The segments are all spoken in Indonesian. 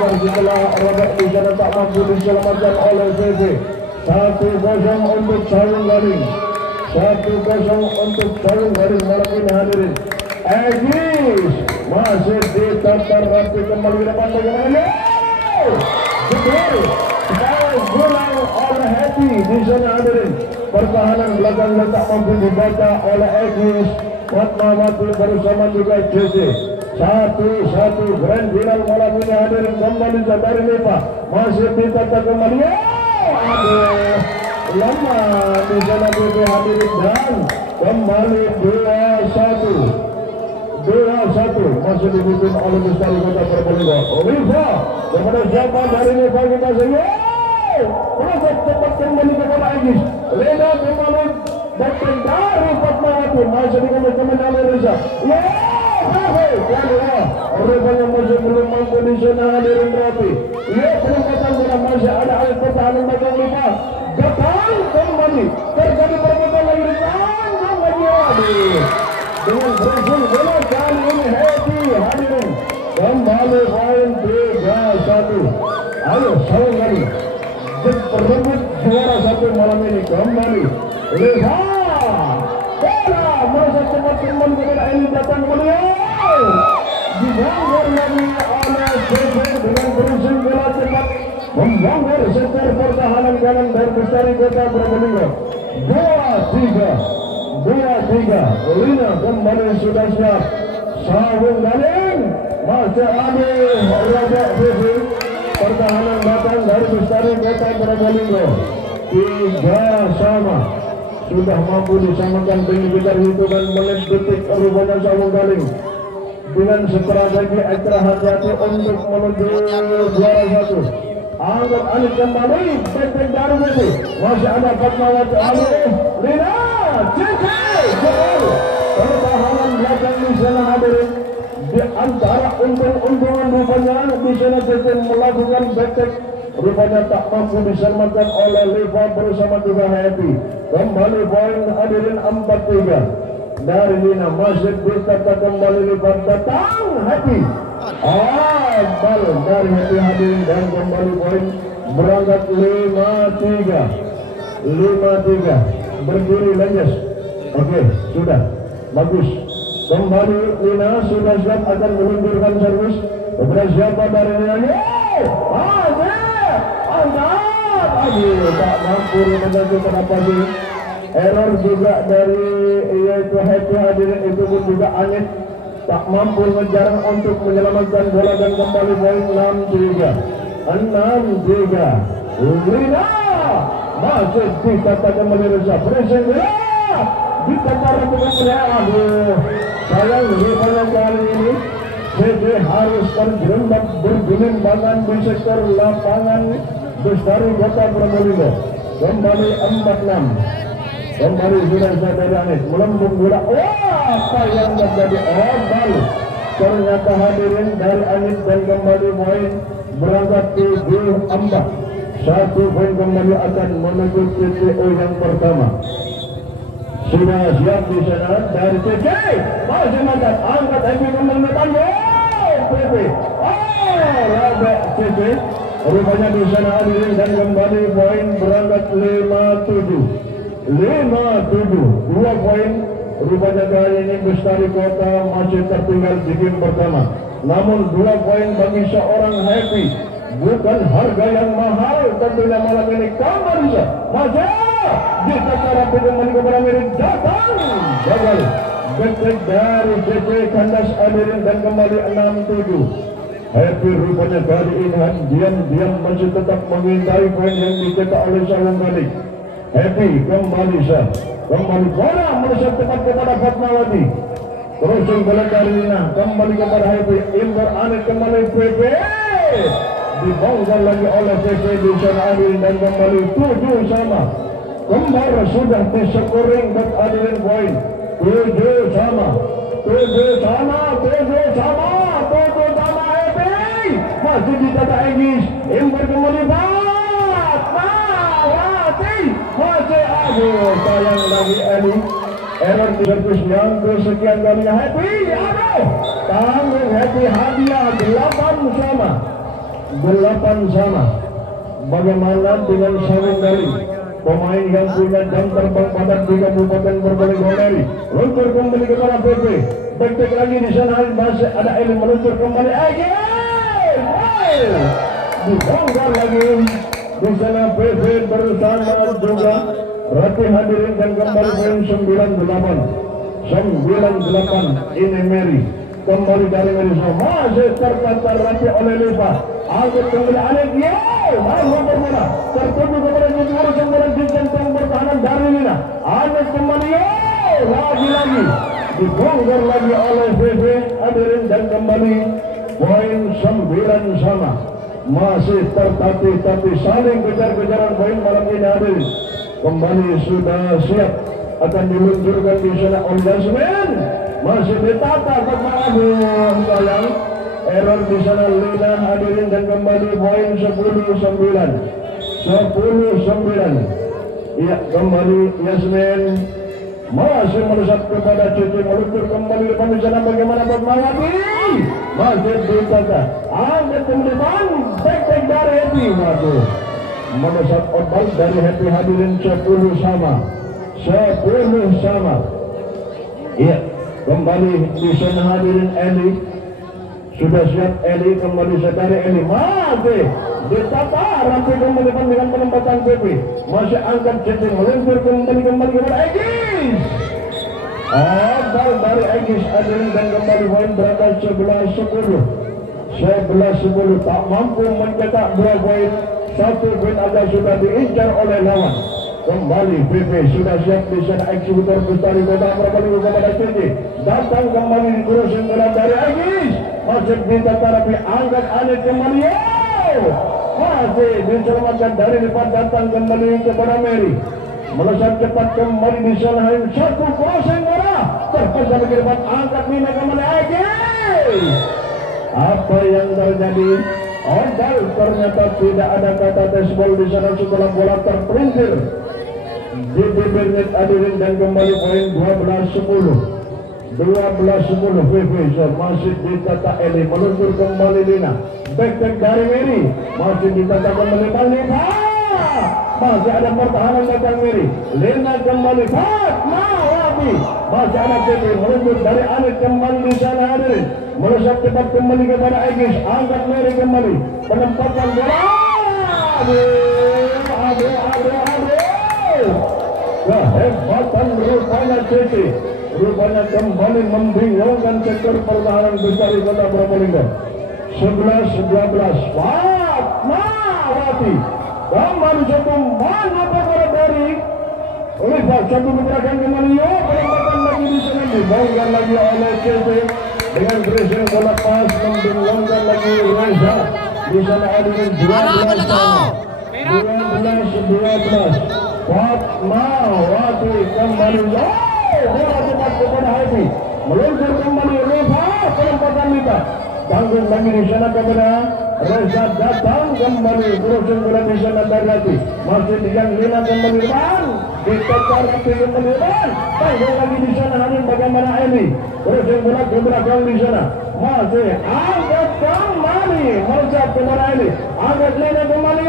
agar setelah robek di sana tak mampu diselamatkan oleh CC. 1-0 untuk Sarung Gading. 1-0 untuk Sarung Gading malam ini hadirin. Egis masih ditatar rapi kembali ke depan bagaimana? Betul. Sekarang gulang oleh Happy di sana hadirin. Pertahanan belakang tak mampu dibaca oleh Egis. Fatmawati bersama juga CC. 1-1 grand final malam ini hadirin kembali dari Neva. Masih ditatar kembali. Aduh, lama di sana BP hadirin dan kembali 2-1 masih dipimpin oleh Bestari Kota Probolinggo. Riva kepada siapa dari Neva kita saja. Proses cepat kembali kepada Egis. Lena kembali datang dari Fatmawati masih dikembalikan oleh Reza. Rupanya masih belum mampu di sana hadirin rapi. Penempatan bola masih ada alat pertahanan belakang Neva. Datang kembali terjadi perbuatan lagi ditanggung lagi. Dengan berhasil bola kali ini Happy hadirin kembali poin 3-1. Ayo Sarung Gading berebut juara 1 malam ini kembali. Lihat bola masa cepat kembali kepada Eli datang kembali. Dibanggar lagi oleh CC dengan berhasil bola cepat membanggar sektor pertahanan kanan dari Bestari Kota Probolinggo. 2-3 Lina kembali sudah siap. Sarung Gading masih ada Raja CC. Pertahanan datang dari Bestari Kota Probolinggo. 3 sama. Sudah mampu disamakan dengan sekitar hitungan menit detik rupanya Sarung Gading dengan strategi ekstra hati-hati untuk menuju juara 1. Angkat Alif kembali back dari Messi. Masih ada Fatmawati Alif. Lina Cici pertahanan belakang di sana hadirin. Di antara untung-untungan rupanya di sana Cici melakukan back rupanya tak mampu diselamatkan oleh Leva bersama juga Happy. Kembali poin hadirin 4-3 dari Lina. Masih berkata kembali Leva datang Happy. Bal dari Happy hadirin dan kembali poin berangkat 5-3 berdiri Lanjas. Oke, sudah bagus. Kembali Lina sudah siap akan meluncurkan servis. Kepada siapa dari Lina? Tak mampu menjadi kenapa sih? Error juga dari yaitu Happy hadirin itu pun juga angin. Tak mampu mengejar untuk menyelamatkan bola dan kembali poin 6-3. Lina masih dikatakan kembali Reza. Pressing dikatakan kembali. Aduh, sayang rupanya kali ini CC harus terjerembab bergelimbangan di sektor lapangan Bestari Kota Probolinggo. Kembali 4-6. Kembali sudah sadar Anis melembung bola. Apa yang terjadi? Bal ternyata hadirin dari Anis dan kembali poin berangkat 7-4. 1 poin kembali akan menuju TTO yang pertama. Sudah siap di sana dari CC. Masih mantap. Angkat Happy kembali tanggung. PP. Robek CC. Rupanya di sana hadirin dan kembali poin berangkat 5-7. 2 poin rupanya kali ini Bestari Kota masih tertinggal di game pertama. Namun 2 poin bagi seorang Happy bukan harga yang mahal tentunya malam ini. Kembali masih ditatar rapi kembali kepada Mirin datang gagal. Back dari CC kandas hadirin dan kembali 6-7. Happy rupanya kali ini diam-diam masih tetap menghindari poin yang dicetak oleh Sarung Gading. Happy kembali bola melesat tepat kepada Fatmawati. Crossing bola dari Lina kembali kepada Happy. Imbar Anet kembali PP. Dibongkar lagi oleh CC di sana hadirin dan kembali 7 sama. Kembar sudah disekoring dan hadirin poin 7 sama. Happy masih ditata Egis. Imbar kembali masih aduh sayang lagi Eli. Error di servis yang kesekian kalinya Happy. Aduh tanggung Happy hadiah 8 sama. 8 sama. Bagaimana dengan Sawung Galing, pemain yang punya jam terbang padat di Kabupaten Probolinggo Mary, luncur kembali kepada PP, back lagi di sana masih ada Eli meluncur kembali lagi, dibongkar lagi di sana PP bersama juga Rati hadirin dan kembali poin 98 ini Mary. Kembali dari Merisa masih terkacar Rati oleh Lipa, angkut kembali Alek, lalu bermula tertuju kepada Jujur sembilan di centang pertahanan dari Lina, Alek kembali lagi dibongkar lagi oleh VV hadirin dan kembali poin 9 sama, masih tertatih tapi saling kejar-kejaran poin malam ini hadirin. Kembali sudah siap akan diluncurkan di sana oleh Yasmin, masih ditata sayang error di sana Lina hadirin dan kembali poin 10-9. Iya, kembali Yasmin masih melesat kepada Cici, meluncur kembali depan di sana bagaimana buat Mawati, masih ditata angkat kembali back dari Happy, waduh melesat obat dari Happy hadirin 10 sama. Iya, kembali di sana hadirin Eli, sudah siap Eli, kembali sekali Eli, masih ditata rapi kembali dengan penempatan PP, masih angkat CT meluncur kembali kepada Egis, dari Egis hadirin dan kembali poin berada 11-10 tak mampu mencetak 2 poin, 1 poin aja sudah diincar oleh lawan. Kembali PP sudah siap di sana eksekutor Bestari Kota Probolinggo kepada CT, datang kembali di kurus dari Egis, masih ditata rapi angkat Anet kembali, masih diselamatkan dari depan, datang kembali kepada Mary, melesat cepat kembali di sana satu crossing bola terpasang ke depan, angkat Nina kembali Egis. Apa yang terjadi? Odal ternyata tidak ada kata tes ball di sana setelah bola terpelintir di bibir hadirin dan kembali poin 12-10 VV masih ditata Eli, meluncur kembali Lina, back dari Mary, masih ditata kembali Lina, masih ada pertahanan datang Mary, Lina kembali Fatmawati, masih ada PP meluncur dari Anet kembali di sana hadirin, melesat cepat kembali kepada Egis, angkat Mary kembali, penempatan bola, kehebatan rupanya CT, rupanya kembali membingungkan sektor pertahanan Bestari Kota Probolinggo. 11-12 Fatmawati kembali satu mana perkara dari Oliva, satu gerakan kembali penempatan lagi di sana, dibongkar lagi oleh CT dengan pressure bola pas, membingungkan lagi Reza di sana ada 12 Fatmawati kembali bola cepat kepada Happy, meluncur kembali Reza, penempatan Lita, tanggung lagi di sana kepada Reza, datang kembali crossing bola di sana dari Hati, masih dengan Lina kembali depan, ditecar Rapi kembali depan, tanggung lagi di sana hadir bagaimana Eli, crossing bola ke belakang di sana, masih angkat kembali, melesat kepada Eli, angkat Lina kembali,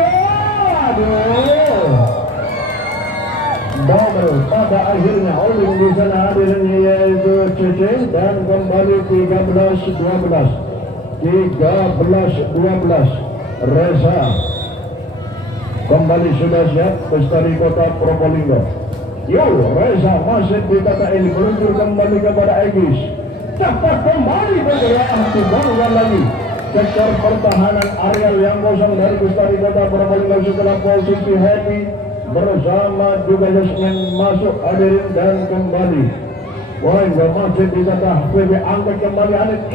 double pada akhirnya holding di sana hadirin yaitu CC, dan kembali 13-12 Reza kembali sudah siap Bestari Kota Probolinggo. Reza masih ditata Eli, meluncur kembali kepada Egis, cepat kembali bergerak dibongkar lagi sektor pertahanan areal yang kosong dari Bestari Kota Probolinggo setelah posisi Happy bersama juga Yasmin masuk hadirin dan kembali poin masih ditata PB, angkat kembali Anet,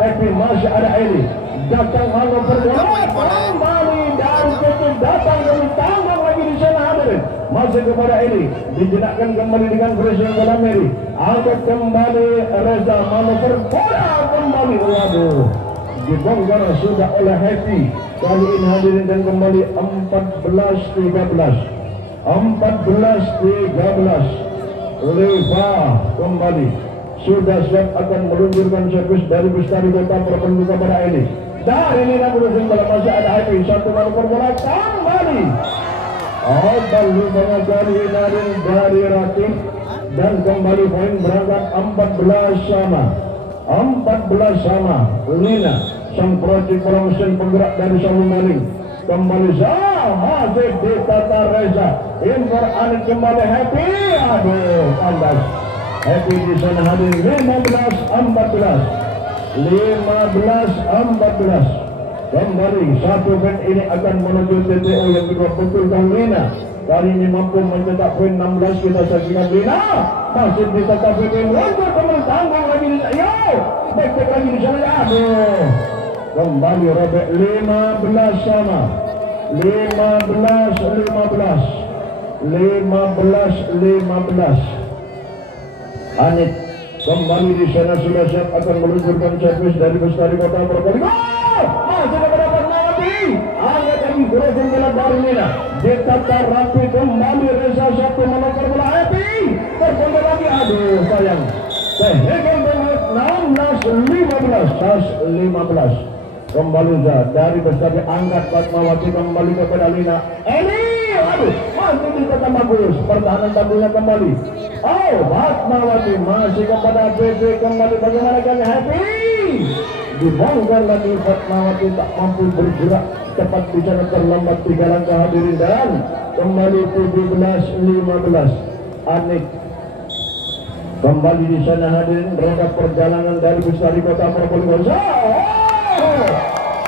Happy masih ada Eli, datang Mano berbola kembali dari kecil, datang dari tanggung lagi di sana hadirin, masih kepada Eli, dijenakkan kembali dengan pressure bola Mary, angkat kembali Reza, Mano berbola kembali, waduh dibongkar sudah oleh Happy. Kali ini hadirin dan kembali 14-13 Leva kembali sudah siap akan meluncurkan servis dari Bestari Kota Probolinggo kepada Eli, Dari Lina Berusin bola masih ada IP. Satu manuver bola kembali. Baru banyak dari Nadine dari Rakib. Dan kembali poin berangkat 14 sama. 14 sama. Lina sang projek mesin penggerak dari Saung Maling. Kembali Hasib di Tata Reza. Impor Anit kembali Happy. Aduh, kandas. Happy di sana hadir 15-14. 15-14. Kembali satu band ini akan menuju TTO yang kedua betulkan Lina. Kali ini mampu mencetak poin 16. Kita saksikan Lina masih ditetapi tim lontar kembali tanggung lagi di sana. Yo, baik lagi di sana. Aduh, kembali robek 15 sama. 15-15. Anit kembali di sana sudah siap akan meluncurkan servis dari Bestari Kota Probolinggo. Masih dapat Fatmawati. Angkat lagi Grosen bola dari Lina. Ditata rapi kembali Reza satu menukar bola Happy. Terpondok lagi. Aduh sayang. Sehingga menit 16-15. Kembali dari Bestari angkat Fatmawati kembali kepada Lina. Aduh, masih ditata bagus. Pertahanan tabunya kembali. Fatmawati masih kepada PP kembali. Bagaimana kali Happy? Dibongkar lagi Fatmawati tak mampu bergerak cepat di sana, terlambat 3 langkah hadirin, dan kembali 17-15. Anik kembali di sana hadirin, berangkat perjalanan dari Bestari Kota Probolinggo.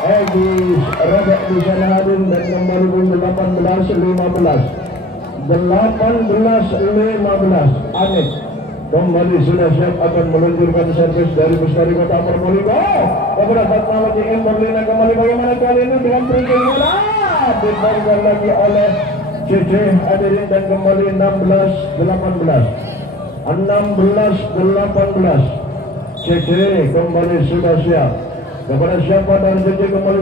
Egis robek di sana hadirin, dan kembali pun 18-15. 18-15. Anik kembali sudah siap akan meluncurkan servis dari Bestari Kota Probolinggo. Kepada Fatmawati Impor Lina kembali. Bagaimana kali ini dengan peringkat bola dibongkar lagi oleh CC hadirin, dan kembali 16-18. 16-18. CC kembali sudah siap. Kepada siapa dari CC kembali.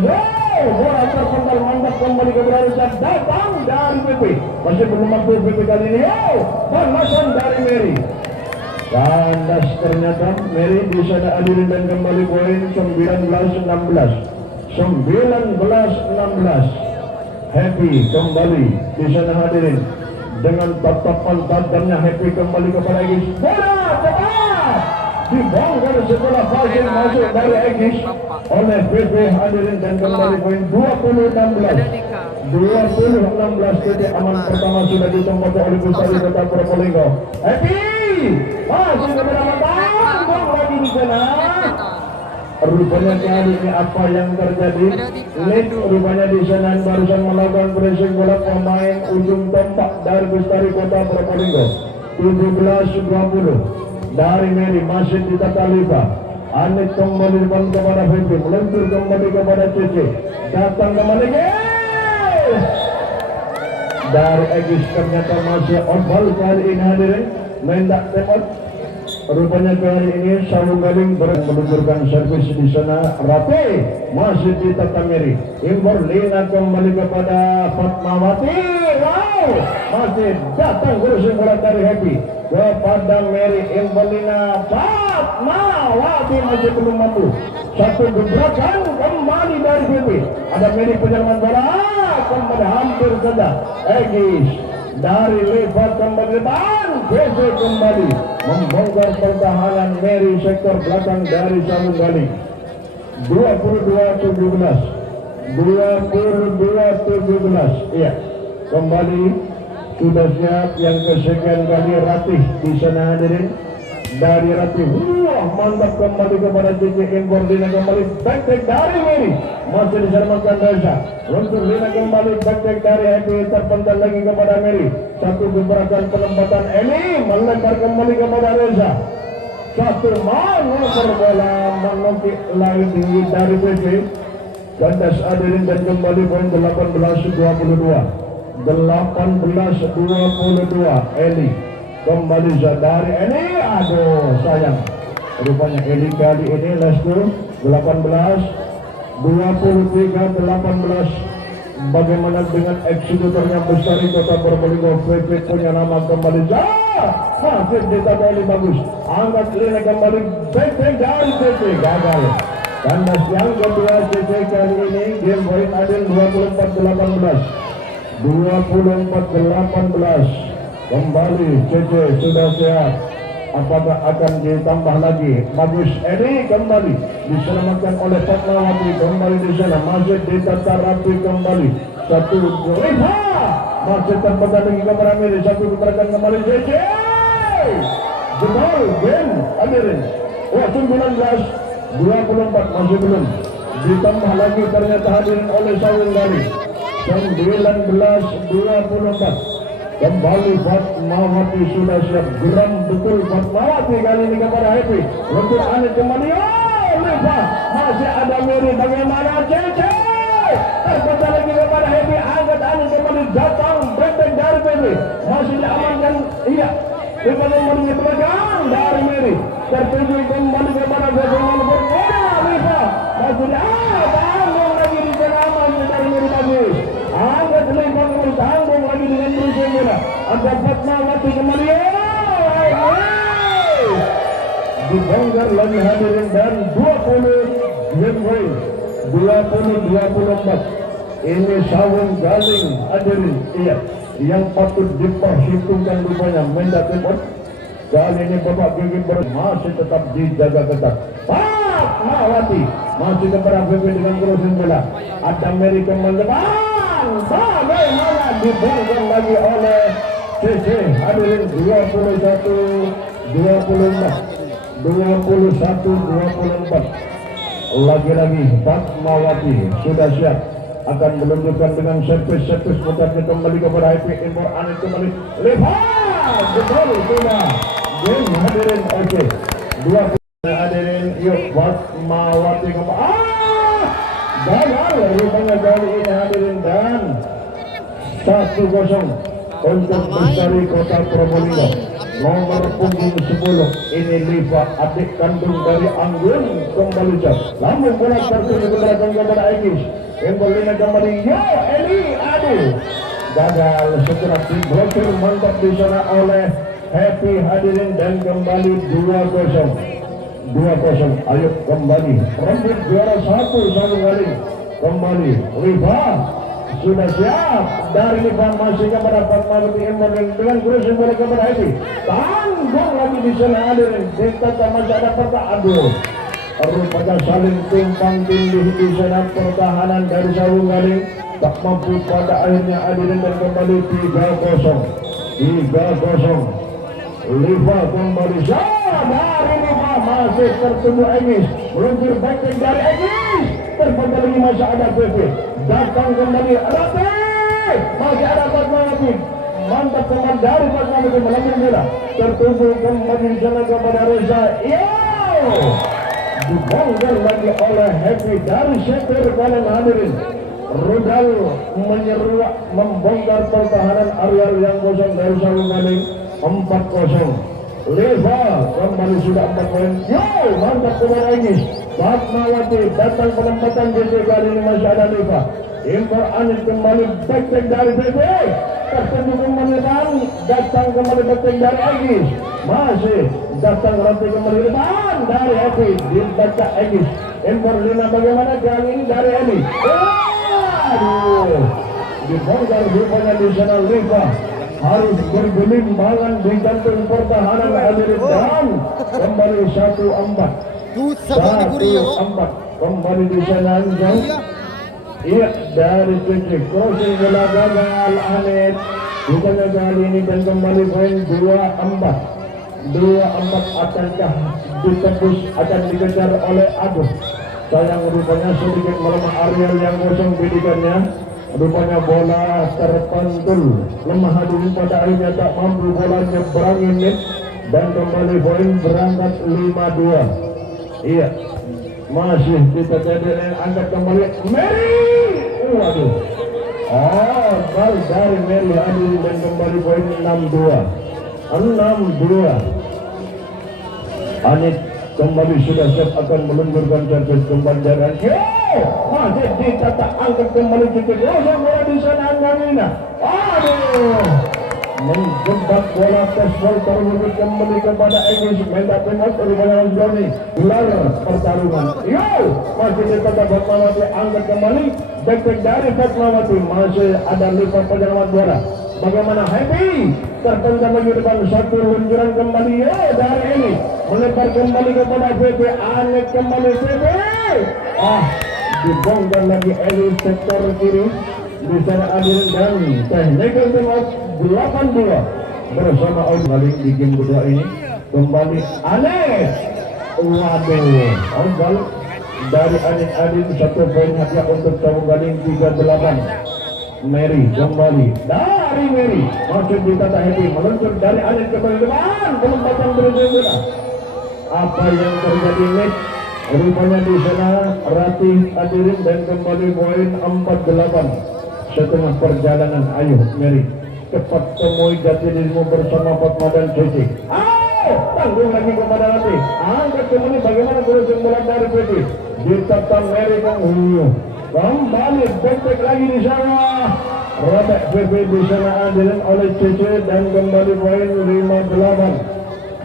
Bola terpendal mantap kembali kepada Reza, datang dari PP. Masih belum mampu PP kali ini. Balasan dari Mary. Kandas ternyata Mary di sana hadirin, dan kembali poin 19-16. 19-16. Happy kembali di sana hadirin, dengan tatapan tajamnya Happy kembali kepada Egis. Bola cepat dibongkar setelah pasir masuk dari Egis oleh PP hadirin, dan kembali poin 20-16. 20-16. Titik aman pertama sudah ditempati oleh Bestari Kota Probolinggo. Happy masih kepada matang lagi di sana. Rupanya kali ini apa yang terjadi? Lead rupanya di sana barusan melakukan pressing bola pemain ujung tombak dari Bestari Kota Probolinggo. 17-20 dari Mary masih di Tata Liva. Anik kembali depan kepada Febi, meluncur kembali kepada CC, datang kembali dari Egis. Ternyata masih oval kali ini hadirin, mendak temot. Rupanya kali ini Saung Maling meluncurkan servis di sana. Rapi masih di Tata Mary. Impor Lina kembali kepada Fatmawati. Wow, masih datang kursi bola dari Happy kepada Mary. Impor Lina, Fatmawati masih belum mampu. Satu gebrakan kembali dari PP. Ada Mary penyerman bola kembali hampir saja. Egis dari lebar kembali depan. PP kembali membongkar pertahanan Mary sektor belakang dari Saung Maling. 22-17. 22-17. Iya, kembali sudah siap yang kesekian kali Ratih di sana hadirin. Dari Ratih, wah mantap kembali kepada CC. Impor Lina kembali, back dari Mary masih diselamatkan Reza. Untuk Lina kembali, back dari Happy, terpental lagi kepada Mary. Satu gebrakan penempatan Eli melempar kembali kepada Reza. Satu manuver bola menukik lagi tinggi dari PP. Kandas hadirin, dan kembali poin 18-22. 18-22. Eli kembali dari Eli. Aduh sayang, rupanya Eli kali ini Lestu 18-23-18. Bagaimana dengan eksekutornya Bestari Kota Probolinggo? PP punya nama kembali. Masih ditata Eli bagus. Angkat Lina kembali, PP dari PP gagal. Kandas yang kedua CC kali ini game point adil 24-18. 24-18. Kembali CC sudah siap. Apakah akan ditambah lagi? Bagus Edi kembali diselamatkan oleh Fatmawati, kembali di sana masih ditata rapi kembali. Satu Rifa masih terpegang lagi kepada Miri, satu putaran kembali CC. Jebol game hadirin. 19-24 masih belum ditambah lagi ternyata hadirin oleh Sawung Gali. 19-24 kembali Fatmawati sudah siap. Geram betul Fatmawati kali ini kepada Happy. Lentur Anit kembali. Oh, Rifa masih ada Miri. Bagaimana Cece? Terpecah lagi kepada Happy. Angkat Anit kembali. Datang benteng dari Miri. Masih diamankan. Iya. Rifa kembali belakang dari Miri. Tertuju kembali kepada Gosong Berkoda. Rifa masih tanggung lagi di sana aman dari Miri bagus. Angkat Rifa kembali tanggung lagi dengan berusaha bola. Ada Fatmawati kembali. Dibongkar lagi hadirin dan 20 game point 20-24. Ini Sawung Galing hadirin. Iya, yang patut diperhitungkan rupanya mendapat. Kali ini Bapak Gigi masih tetap dijaga ketat. Fatmawati masih kepada BP dengan crossing bola. Ada Mary kembali depan. Bagaimana dibongkar lagi oleh CC hadirin 21-24. Lagi-lagi Fatmawati sudah siap akan menunjukkan dengan servis putarnya kembali kepada IP Impor Anit kembali. Lepas betul sudah game hadirin. Oke 20 hadirin. Yuk Fatmawati kembali. Gagal rupanya kali ini hadirin dan 1-0 untuk Bestari Kota Probolinggo. Nomor punggung 10 ini Liva, adik kandung dari Anggun kembali jauh. Namun bola tertuju ke belakang kepada Egis. Kembali kembali Yo Eli aduh. Gagal setelah diblokir mantap di sana oleh Happy hadirin dan kembali 2-0. Ayo kembali rembut juara 1 Sawung Galing. Kembali Liva sudah siap dari Liva masih kepada Fatmawati dengan kursi bola kepada Happy. Tanggung lagi di sana hadirin. Ditata masih ada aduh. Rupanya saling tumpang tindih di sana pertahanan dari Sawung Galing. Tak mampu pada akhirnya hadirin dan kembali 3-0. Liva kembali dari Liva masih tertunggu Egis. Meluncur backing dari Egis. Terpecah lagi masih ada PP. Datang kembali Rapi. Masih ada Fatmawati. Mantap kembali dari Fatmawati melamar bola. Tertunggu kembali di sana kepada Reza. Dibongkar lagi oleh Happy dari sektor kanan hadirin. Rudal menyeruak membongkar pertahanan areal yang kosong dari Sawung Galing. 4-0. Liva kembali sudah 4 poin. Yo mantap kepada Egis. Fatmawati datang penempatan JJ kali ini masih ada Liva. Impor Anit kembali back dari PP. Tertuju kembali datang kembali back dari Egis. Masih datang rantai kembali depan dari Happy. Dibaca Egis. Impor Lina bagaimana kali ini dari Eli. Aduh. Dibongkar rupanya di sana Liva. Harus bergelimbangan di jantung pertahanan hadirin dan kembali 1-4. 1-4 kembali di sana Anjang. Iya dari titik crossing bola gagal Anit. Bukannya kali ini dan kembali poin 2-4 akankah ditembus akan dikejar oleh Aduh. Sayang rupanya sedikit melemah areal yang kosong bidikannya. Rupanya bola terpentul lemah hadirin pada akhirnya tak mampu bolanya berangin dan kembali poin berangkat 5-2. Iya masih kita jadi angkat kembali Mary. Waduh. Bal dari Mary hadirin dan kembali poin 6-2. Anit kembali sudah siap akan meluncurkan servis kembali dari masih ditata angkat kembali titik kosong bola di sana Angamina. Aduh menjebak bola tespol terbukit kembali kepada Egis Mendak Timur Ribana Joni gelar pertarungan. Yo masih di kota Fatmawati angkat kembali back dari Fatmawati masih ada lipat penyelamat bola. Bagaimana Happy terpental lagi depan satu luncuran kembali dari ini melebar kembali kepada VP Anet kembali VP dibongkar lagi Eli sektor kiri di sana Adil dan Technical Timur 8-2 bersama Ogaling di game kedua ini kembali Anet. Waduh, Ogal dari Anet Adil 1 poin hadiah untuk Ogaling 38. Mary kembali dari Mary masuk di tata Happy meluncur dari Anet kembali depan belum batang bola. Apa yang terjadi net rupanya di sana Ratih hadirin dan kembali poin 48 setengah perjalanan. Ayo Mary cepat temui jati dirimu bersama Fatma dan Cici. Tanggung lagi kepada Ratih angkat kembali bagaimana crossing bola dari Cici ditata Mary kembali back lagi di sana. Robek VP di sana Adilan oleh Cece dan kembali poin 58.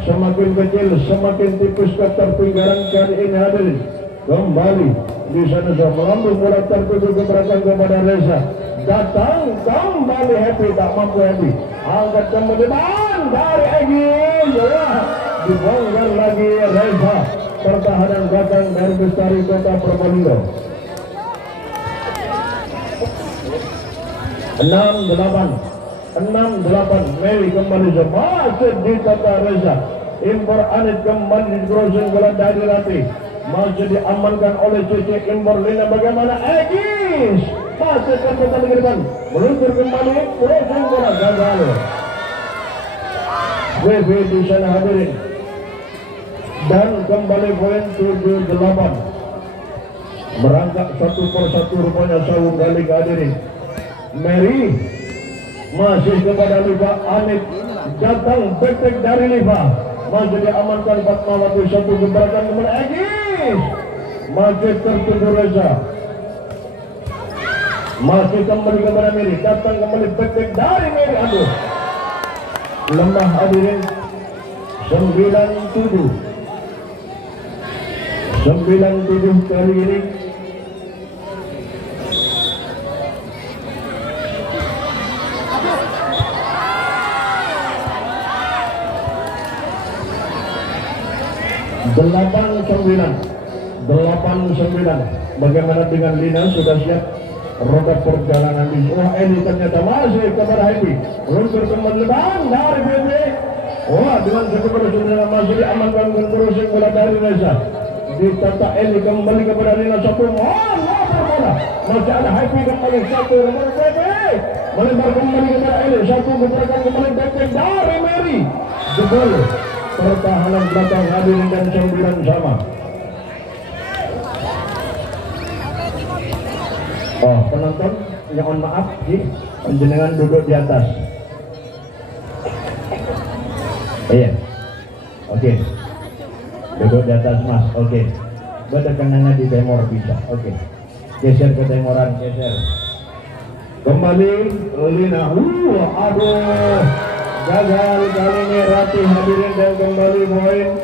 Semakin kecil, semakin tipis ketertinggalan kali ini Adilan. Kembali di sana melambung bola tertuju ke belakang kepada Reza. Datang kembali Happy tak mampu Happy. Angkat kembali dari Egy. Dibongkar lagi Reza. Pertahanan belakang dari Bestari Kota Probolinggo. 6-8 Mary kembali masih di tata Reza. Impor Anet kembali di crossing bola dari Ratih masih diamankan oleh Cici. Impor Lina bagaimana Egis masih terputar ke depan meluncur kembali crossing bola gagal. WB di sana hadirin dan kembali poin 78 merangkak satu persatu rupanya Sawung Galing hadirin. Mary masih kepada Liva. Anet datang back dari Liva masih diamankan Fatmawati satu gebrakan kepada Egis masih tertuju Reza masih kembali kepada Mary datang kembali back dari Mary. Aduh lemah hadirin. 9-7 kali ini delapan sembilan. Bagaimana dengan Lina sudah siap roda perjalanan di ini ternyata masih kepada Happy meluncur kembali depan dari BB. Dengan sekepada saudara masih diamankan crossing bola dari Reza ditata Eli kembali kepada Lina satu bola masih ada Happy kembali satu nomor BB melebar kembali kepada Eli satu gebrakan kembali BB dari Mary jebol. Pertahanan belakang hadirin dan 9 sama. Penonton mohon maaf panjenengan duduk di atas. Iya. Oke. Duduk di atas Mas. Oke. Berdekanannya di temor bisa. Oke. Geser ke temoran, geser. Kembali Lina. Aduh. Gagal kali ini Ratih hadirin dan kembali poin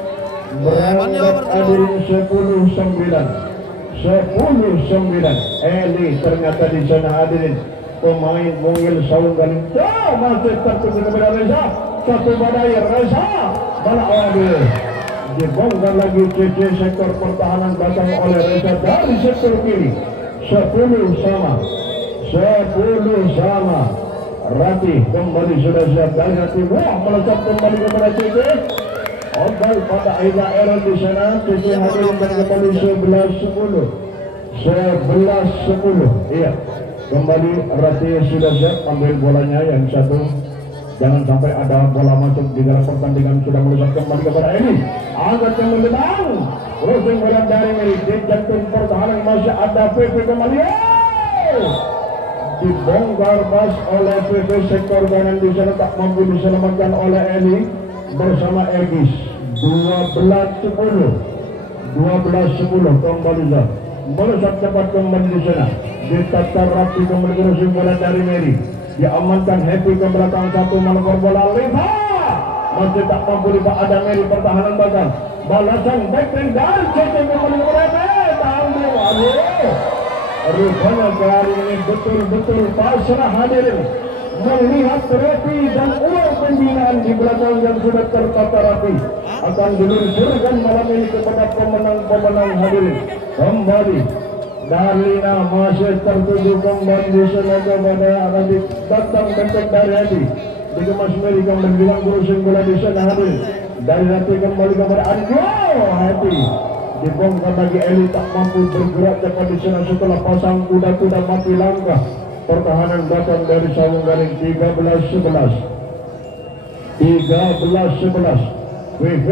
berangkat hadirin 10-9. Eli ternyata di sana hadirin pemain Mungil Sawung Galing masih tertuju kepada Reza satu badai Reza bala dibongkar lagi CC sektor pertahanan belakang oleh Reza dari sektor kiri. 10 sama. Ratih kembali sudah siap dari Ratih melesat kembali kepada CC. Ogal pada Aida Aaron di sana. CC hadirin dan kembali 11-10. Iya. Kembali Ratih sudah siap ambil bolanya yang satu. Jangan sampai ada bola masuk di dalam pertandingan. Sudah melesat kembali kepada ini. Angkat yang menendang. Crossing bola dari Mary. Di jantung pertahanan masih ada PP kembali. Dibongkar pas oleh PP sektor kanan di sana tak mampu diselamatkan oleh Eli bersama Egis. 12-10 kembali melesat cepat kembali di sana. Ditata rapi kembali crossing bola dari Mary. diamankan Happy ke belakang satu nomor bola Leva masih tak mampu Leva ada Mary pertahanan belakang balasan backhand dan CC kembali ke Happy tanggung rupanya kali ini betul-betul pasrah hadirin melihat Happy dan ular pembinaan di belakang yang sudah tertata rapi akan diluncurkan malam ini kepada pemenang-pemenang hadirin kembali Darlina masih tertuju kembali di sana kepada Radit datang bentuk dari hati dikemas Mary kembali bilang gurusin bola di sana hadir dari hati kembali kepada Anjo hati dibongkar bagi Eli tak mampu bergerak cepat di sana setelah pasang kuda-kuda mati langkah pertahanan belakang dari Sawung Galing 13-11 WV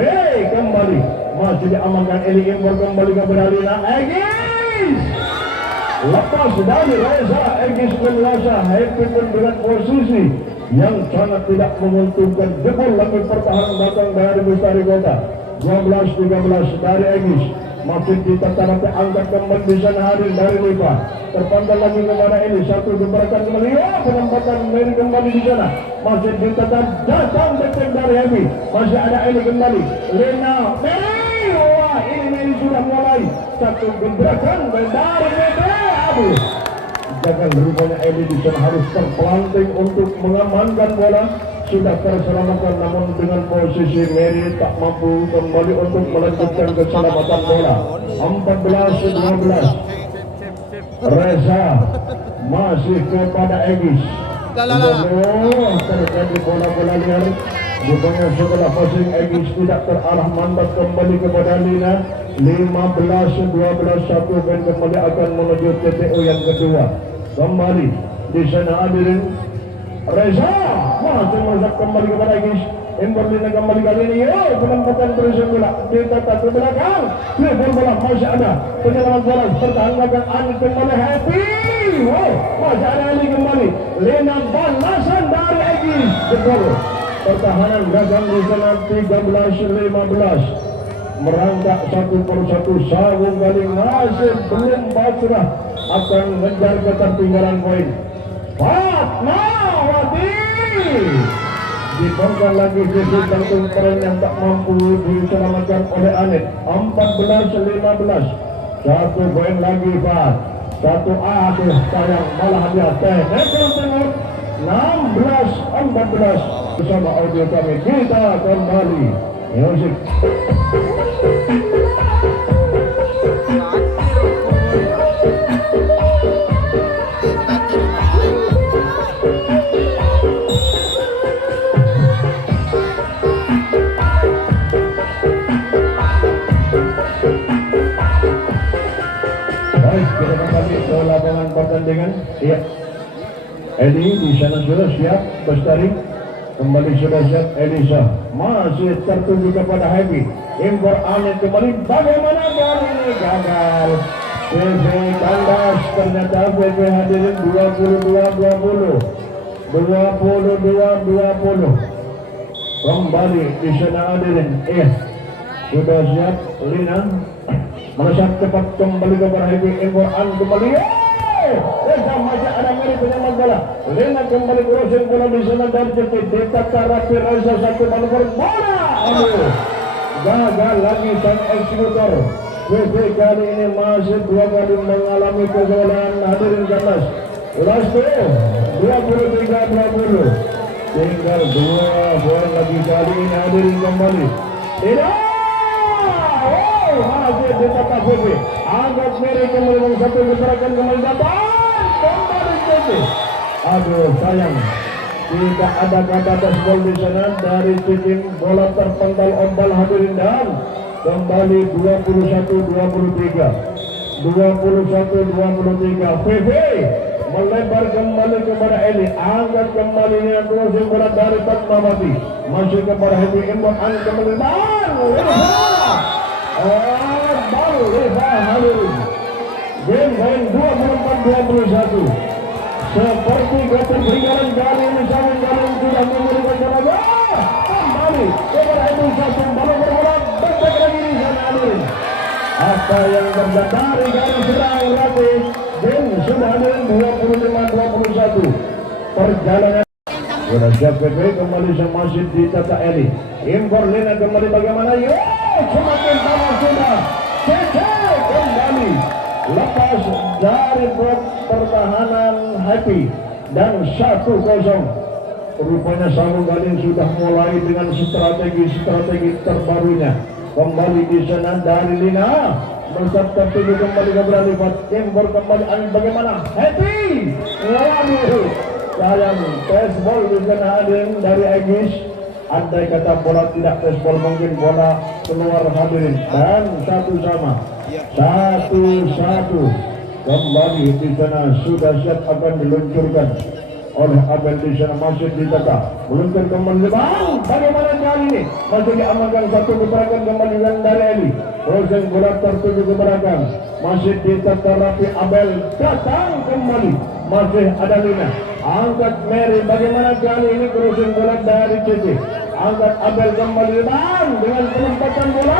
kembali masih diamankan Eli Impor kembali kepada Lina Egis lepas dari Reza Egis merasa Happy dengan posisi yang sangat tidak menguntungkan jebol lagi pertahanan belakang dari Bestari Kota 12-13 dari Egis masih ditata angkat kembali di sana hadir dari Lipa terpantau lagi kepada ini satu gebrakan kembali penempatan Mary kembali di sana masih ditata datang dekat dari Happy masih ada ini kembali Lena Mary wah ini Mary sudah mulai satu gebrakan dari Mary aduh jangan rupanya Eli di sana harus terpelanting untuk mengamankan bola sudah terselamatkan namun dengan posisi Mary tak mampu kembali untuk melanjutkan keselamatan bola 14-12 Reza masih kepada Egis terjadi bola-bola liar bukannya setelah passing Egis tidak terarah mandat kembali kepada Lina 15-12 satu dan kembali akan menuju TPO yang kedua kembali di sana hadirin Reza masih masuk kembali kepada Egis Lina kembali kali ini penempatan berisi bola ditata ke belakang telepon bola masih ada penyelamat bola pertahanan belakang Ani kembali Happy masih ada Ani kembali Lina balasan dari Egis jebol pertahanan belakang di sana 13-15 merangkak satu persatu Sawung Galing masih belum pasrah akan mengejar ketertinggalan poin Fatmawati dibongkar lagi sisi jantung keren yang tak mampu diselamatkan oleh Anit 14-15 satu poin lagi Fat satu aduh sayang malah dia Nekol Timur 16-14 bersama audio kami kita kembali musik kita kembali ke lapangan pertandingan. Iya, Eli di sana sudah siap. Bestari kembali sudah siap. Elisa masih tertuju kepada Happy. Impor Anet kembali. Bagaimana kali ini gagal? PV kandas ternyata PV hadirin 22-20 kembali di sana hadirin. Iya, sudah siap Lina. Melesat cepat kembali kepada Happy Impor-an kembali. Reza masih ada Mary penyelamat bola. Lena kembali crossing bola di sana dan cepat ditata rapi Reza satu manuver bola. Aduh, gagal lagi sang eksekutor. WV kali ini masih dua kali mengalami kegagalan hadirin ganas. Last 23-20. Tinggal dua bola lagi kali ini hadirin kembali. Tidak. Masih ditata VV angkat Mary kembali satu gerakan kembali datang kembali VV aduh sayang tidak ada kata dasbol di sana dari Cikin bola terpental ombal hadirin dan kembali 21-23 VV melebar kembali kepada Eli angkat kembali dengan crossing bola dari Fatmawati masih kepada Happy Impor kembali baru Leva hadirin game 24-21 seperti ketertinggalan kali ini Sawung Galing sudah memberikan tenaga kembali kepada itu satu bola berbola bentuk lagi di sana hadirin apa yang terjadi dari serang Rati game sudah hadirin 25-21 perjalanan. Sudah siap PP kembali masih di Tata Eli. Impor Lina kembali bagaimana? Yo, semakin sama sudah. Cece kembali lepas dari pertahanan Happy dan 1-0. Rupanya Sambung Gading sudah mulai dengan strategi terbarunya. Kembali di sana dari Lina. Melesat tertuju kembali ke bola lipat. Impor kembali angin bagaimana? Happy. Waduh. Sayang baseball di sana hadirin dari Agis. Andai kata bola tidak baseball mungkin bola keluar hadirin. Dan 1-1. Kembali di sana sudah siap akan diluncurkan oleh Abel di sana masih ditata. Meluncur kembali bang. Bagaimana kali ini? Masih diamankan satu gebrakan kembali dari Eli. Proses bola tertuju ke belakang. Masih ditata rapi Abel datang kembali. Masih ada Lina. Angkat Mary, bagaimana kali ini crossing bola dari Cici. Angkat Abel kembali bang dengan penempatan bola.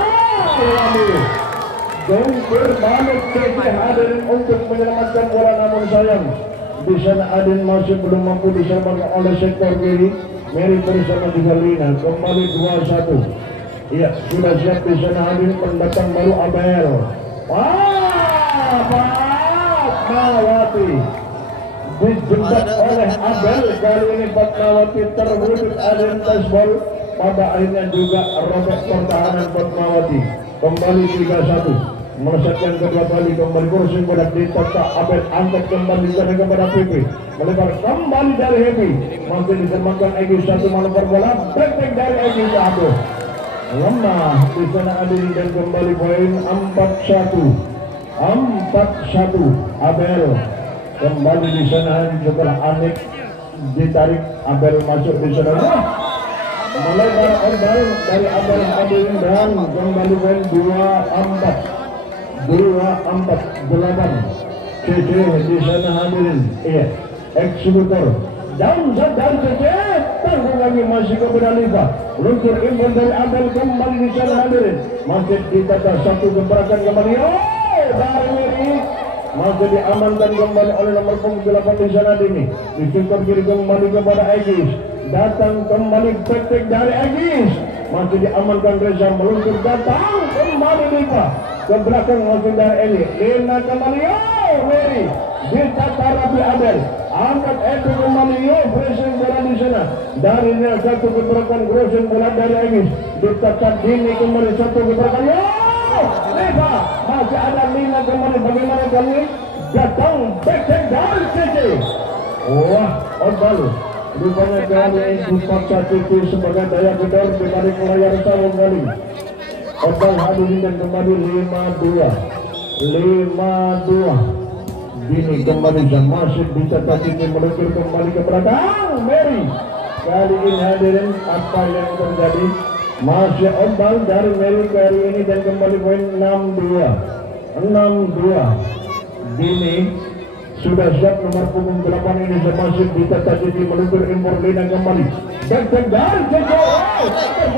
Jungkir balik Cici hadirin untuk menyelamatkan bola, namun sayang di sana Adin masih belum mampu diselamatkan oleh sektor kiri. Mary bersama dengan Lina kembali 2-1. Iya, sudah siap di sana Adin, pendatang baru Abel. Fatmawati dijebak oleh Abel. Kali ini Fatmawati terwujud Adin baseball. Pada akhirnya juga robek pertahanan Fatmawati. Kembali 3-1. Melesatkan kedua kali kembali kursi bola ditata Abel, angkat kembali kepada Pipi, melebar kembali dari Happy, masih disemakan Egy satu manuver bola, back dari Egy satu lemah di sana Adin dan kembali poin 4-1 Abel kembali di sana setelah Anik ditarik Abel masuk di sana melebar Abel dari Abel Adin dan kembali poin 2-4 CC di sana hadirin. Iya, eksekutor downset dari CC, tanggung lagi masih kepada Liva. Luncur impor dari Abel kembali di sana hadirin. Masih ditata satu gebrakan kembali. Oh, dari Mary masih diamankan kembali oleh nomor punggung 8 di sana Dini. Di sektor kiri kembali kepada Agis. Datang kembali petek dari Agis. Masih diamankan Reza, meluncur datang kembali Liva. Ke belakang masuk dari Eli. Lina kembali. Oh, Mary ditata rapi Abel. Angkat Edu kembali. Oh, pressing bola di sana. Dari Lina satu gebrakan crossing bola dari Agis. Ditata Dini kembali satu gebrakan. Oh, Liva masih ada Lina kembali. Bagaimana kali datang back dari Cici. Wah, Obalu. Rupanya kali ini dipaksa Cici sebagai daya gedor di balik layar Sambung Gading. Obal hadirin dan kembali 5-2. Dini kembali masih bisa Cici meluncur kembali ke belakang Mary. Kali ini hadirin apa yang terjadi? Masih Obal dari Mary kali ini dan kembali poin 6-2. Dini sudah siap nomor punggung 8 ini masih bisa Cici meluncur impor Lina kembali. Back dari Cici.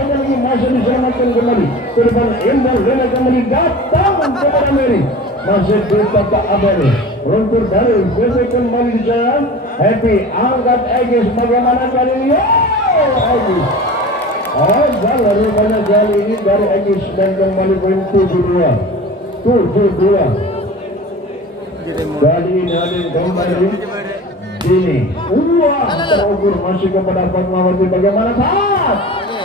Lagi masih diselamatkan kembali ke depan impor Lina kembali datang kepada Mary. Masih ditata Abel. Meluncur dari CC kembali di jalan. Happy angkat Agis bagaimana kali ini? Agis. Oh, jalan rupanya kali ini dari Agis dan kembali poin 7-2. Kali ini ada kembali Dini. Wah, terukur masih kepada Fatmawati bagaimana Pak?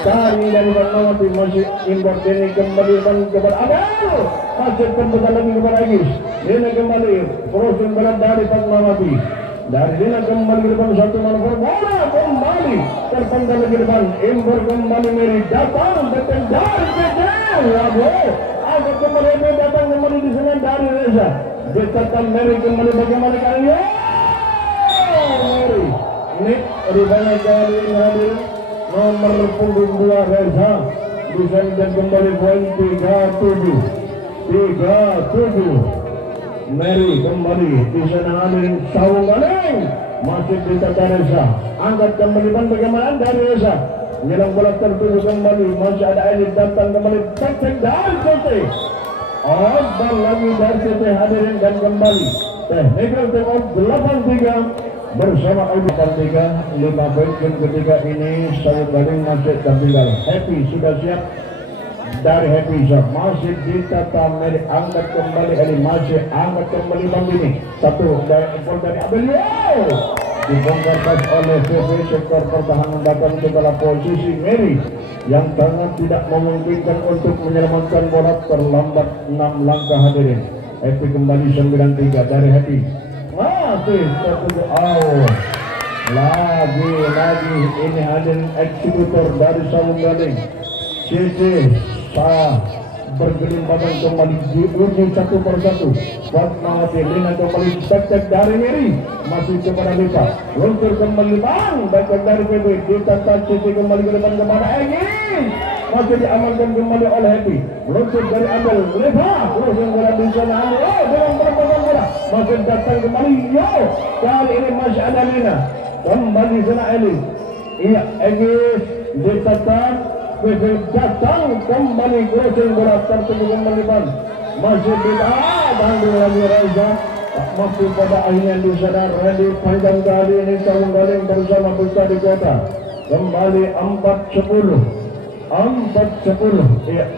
Kali dari Fatmawati masih impor Dini kembali kepada Abel. Masih kembali lagi kepada Agis. Dini kembali crossing bola dari Fatmawati. Dari Dini kembali ke depan satu manuver bola kembali terpendam lagi depan. Impor kembali Mary datang betul dari Cece. Waduh, agak kembali datang kembali di sana dari Reza. Ditatan Mary kembali bagaimana kali ini? Mary Nick rupanya kali ini hadir nomor punggung 2 Reza bisa dan kembali poin 3-7. Mary kembali di sana hadir Sambung Gading masih ditata Reza. Angkat kembali bagaimana dari Reza. Nyelang bola tertuju kembali masih ada Elit datang kembali teknik dari Cici. Obal lagi dari CC hadirin dan kembali technical time of 8-3 bersama Audi Kartika 5 poin game ketiga ini Sawung Galing masih tertinggal. Happy sudah siap dari Happy Shop masih ditata Mary angkat kembali Eli masih angkat kembali Bang Bini satu dari impor dari Abelio dibongkar pas oleh VV sektor pertahanan datang ke dalam posisi Mary yang sangat tidak memungkinkan untuk menyelamatkan bola terlambat 6 langkah hadirin. Happy kembali 9-3 dari Happy masih tertuju lagi ini hadirin eksekutor dari Sawung Galing CC bergelimpangan kembali diuji satu persatu. Fatmawati Lina kembali tek dari Mary masih kepada Lipa luntur kembali Bang baik dari PB ditata CC kembali ke depan kepada Egy masih diamankan kembali oleh Happy luntur dari Abel Lipa terus yang bola di sana dalam perempuan bola masih datang kembali kali ini masih ada Lina kembali sana Eli Egy ditata datang kembali crossing bola tertuju kembali Bang masih tanggung lagi Reza masih pada akhirnya di sana Randy panjang kali ini Sawung Galing bersama Busta di Kota kembali 4-10 iya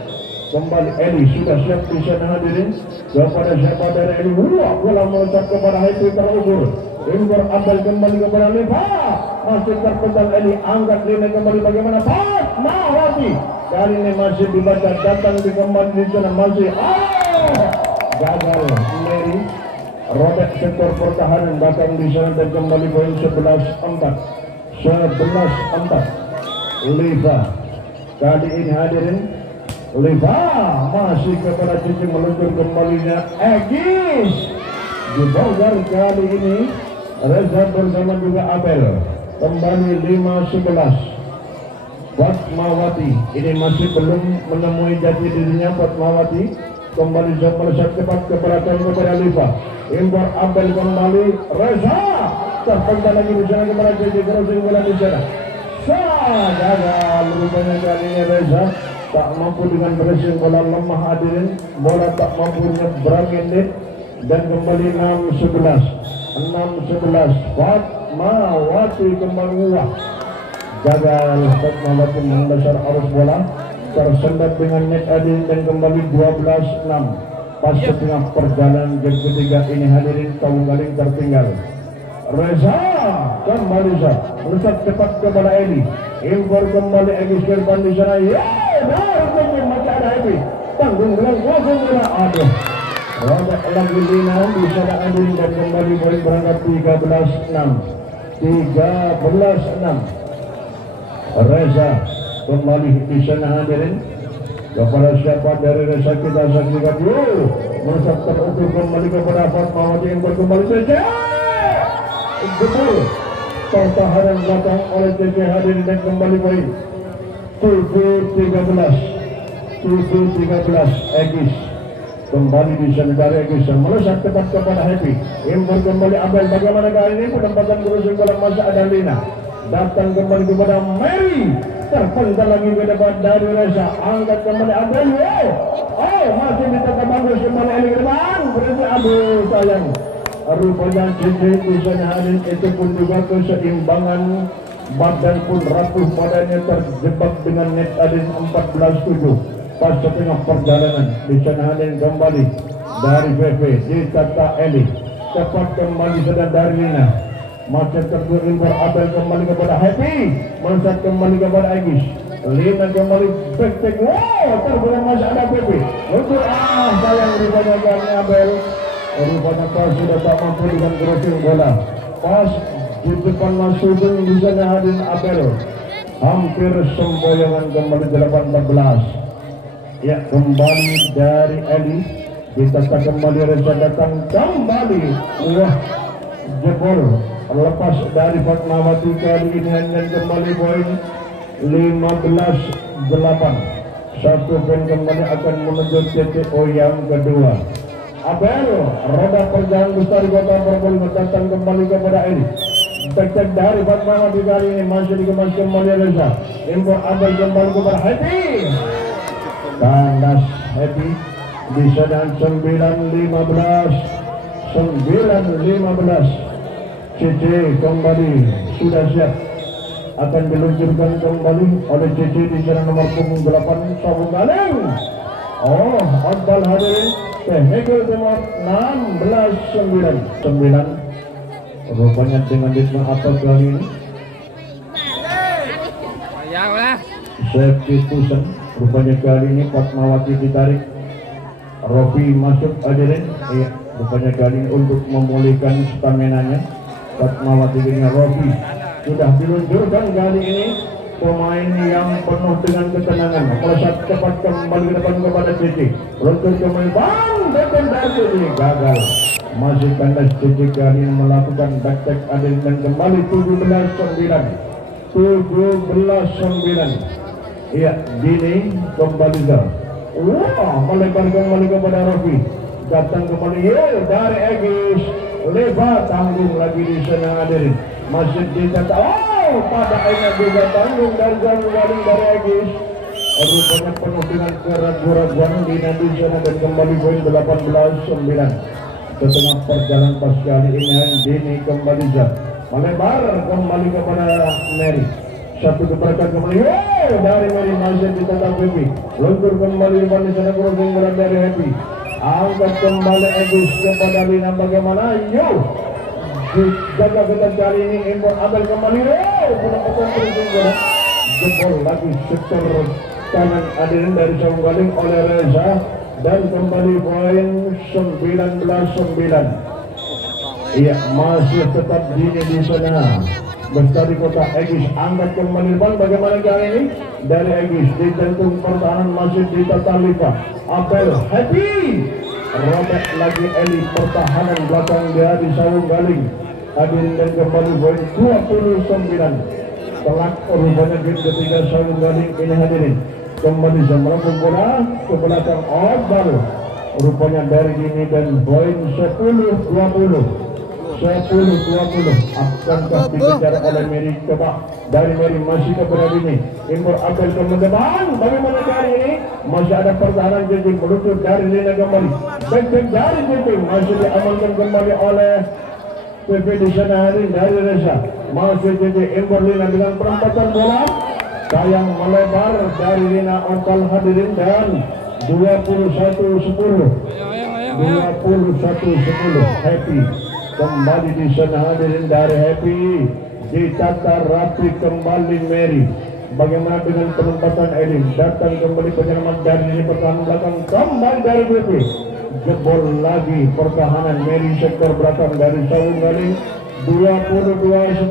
kembali Eli sudah siap di sana hadirin kepada siapa dari Eli bola melesat kepada Happy terukur Impor Abel kembali kepada Liva masih terpegang Eli angkat Lina kembali bagaimana Fatmawati kali ini masih dibaca datang di kembali di sana masih gagal Mary robek sektor pertahanan datang di sana dan kembali poin 11-4 Liva kali ini hadirin Liva masih kepada Cici meluncur kembalinya Egis dibongkar kali ini Reza bersama juga Abel kembali 5-11 Fatmawati ini masih belum menemui jati dirinya. Fatmawati kembali melesat cepat kepada Liva Impor Abel kembali Reza terpental lagi di sana kepada JJ crossing bola di sana gagal rupanya kali ini Reza tak mampu dengan pressing bola lemah hadirin bola tak mampu nyebrangin net dan kembali 6-11 Fatmawati kembali gagal Fatmawati mendasar arus bola tersendat dengan net adin dan kembali 12-6 pas setengah perjalanan game ketiga ini hadirin Sawung Galing tertinggal. Reza kembali melesat cepat kepada Eli Impor kembali Egy Sirpan di sana masih ada Happy tanggung dengan kosong bola robek lagi Lina di sana adin dan kembali poin berangkat 13-6 Reza kembali di sana hadirin kepada siapa dari Reza kita saksikan melesat terukur kembali kepada Fatmawati yang berkembali saja betul pertahanan belakang oleh CC hadirin dan kembali poin 7-13 Egis kembali di sana dari Egis melesat tepat kepada Happy Impor kembali Abel bagaimana kali ini penempatan crossing bola masih ada Lina datang kembali kepada Mary terpental lagi ke depan dari Reza angkat kembali Abel masih ditata bagus kembali Eli ke depan berarti sayang rupanya CC di sana hadirin itu pun juga keseimbangan badan pun rapuh badannya terjebak dengan net adin 14-7 pas setengah perjalanan di sana hadirin kembali dari VV ditata Eli cepat kembali sedang dari Lina masih tertuju Impor Abel kembali kepada Happy melesat kembali kepada Egis Lina kembali back terbuka masih ada VV untuk sayang rupanya kali Abel rupanya pas sudah tak mampu dengan crossing bola pas di depan masuk di sana hadirin Abel hampir semboyangan kembali 8-14 ya kembali dari Eli ditata kembali Reza datang kembali jebol lepas dari Fatmawati kali ini hanya kembali poin 15-8 satu poin kembali akan menuju TTO yang kedua. Abel roda perjalanan besar di Kota Probolinggo datang kembali kepada Eli tek dari Fatmawati kali ini masih dikemas kembali Reza Impor Abel kembali kepada Happy kandas Happy bisa dan 9-15 CC kembali sudah siap, akan diluncurkan kembali oleh CC di sana nomor punggung 8 Sabung Galeng. Oh, Akbal hadirin, technical timur 16-9. Rupanya dengan ritme apa kali ini? Safety Tusen, rupanya kali ini Fatmawati ditarik. Rofi masuk hadirin. Iya, rupanya kali ini untuk memulihkan stamina-nya. Fatmawati dengan Rofi sudah diluncurkan kali ini. Pemain yang penuh dengan ketenangan, melesat cepat kembali ke depan kepada Cici. Luncur kembali, bang, depan dari Cici, gagal. Masih kandas Cici kali ini melakukan back-back adil dan kembali 17-9. 17-9. Iya, Dini kembali ke. Wah, melebar kembali kepada Rofi. Datang kembali dari Egis. Lebar tanggung lagi di sana hadirin. Masih ditata. Oh, pada akhirnya juga tanggung dari Galing dari Egis. Rupanya penuh dengan keraguan-keraguan di sana dan kembali poin 18-9. Setengah perjalanan pas kali ini Dini kembali melebar kembali kepada Mary. Satu keberatan kembali dari Mary masih ditata Happy. Luntur kembali di sana crossing dari Happy. Angkat kembali Agus kepada Lina, bagaimana? Yo, jaga ketat kali ini impor Abel kembali. Punya potong crossing jebol lagi sektor kanan hadirin dari Sabung Galing oleh Reza dan kembali poin 19-9. Iya, masih tetap Dini di sana. Bestari Kota Egis angkat kembali depan, bagaimana kali ini dari Egis di jantung pertahanan masih ditata Lipa. Abel Happy, robek lagi Eli, pertahanan belakang dia di Sabung Galing hadirin dan kembali poin 29. Telak rupanya game ketiga Sabung Galing ini hadirin. Kembali melambung bola ke belakang baru rupanya dari Dini dan poin 10-20. 10-20 akankah dikejar oleh Mary? Coba dari Mary masih kepada Dini. Impor Abel ke depan, bagaimana kali ini? Masih ada pertahanan JJ meluncur dari Lina kembali. Back-back dari JJ masih diamankan kembali oleh PP di sana hari dari Reza. Masih JJ impor Lina dengan perempatan bola. Sayang melebar dari Lina Ongkal hadirin dan 21-10. 21-10 Happy. Kembali di sana hadirin dari Happy. Ditata rapi kembali Mary. Bagaimana dengan penempatan Elin? Datang kembali penyelamat dari pertahanan belakang. Kembali dari BP. Jebol lagi pertahanan Mary sektor belakang dari Sabung Galing. 22-10.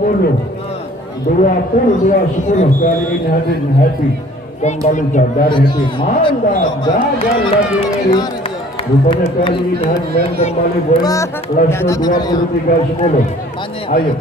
22-10 kali ini hadirin Happy. Kembali dari Happy. Mantap, gagal lagi Mary. Rupanya kali ini hadirin kembali poin plus 23-10. Ayo,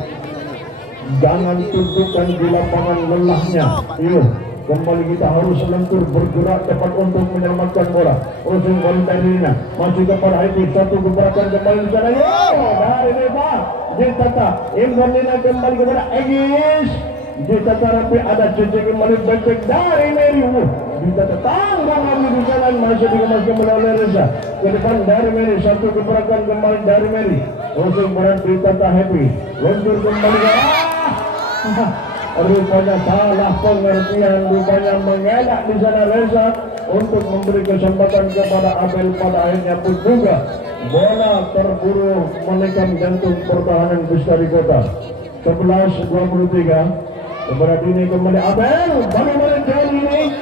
jangan tunjukkan di lapangan lelahnya. Iyo, kembali kita harus lentur bergerak cepat untuk menyelamatkan bola. Ujung kali dari Lina masih kepada Happy. Satu gebrakan kembali di sana. Yo, dari Neva ditata. Impor Lina kembali kepada Egis. Ditata rapi, ada Cici kembali back dari Mary. Ditata tanggung lagi di sana masih dikemas kembali oleh Reza. Ke depan dari Mary, satu gebrakan kembali dari Mary. Ujung berat ditata Happy. Luntur kembali ke rupanya salah pengertian, rupanya mengelak di sana Reza untuk memberi kesempatan kepada Abel. Pada akhirnya pun juga bola terburu menikam jantung pertahanan Bestari Kota. 11-23 kepada Dini kembali Abel. Bagaimana kali ini?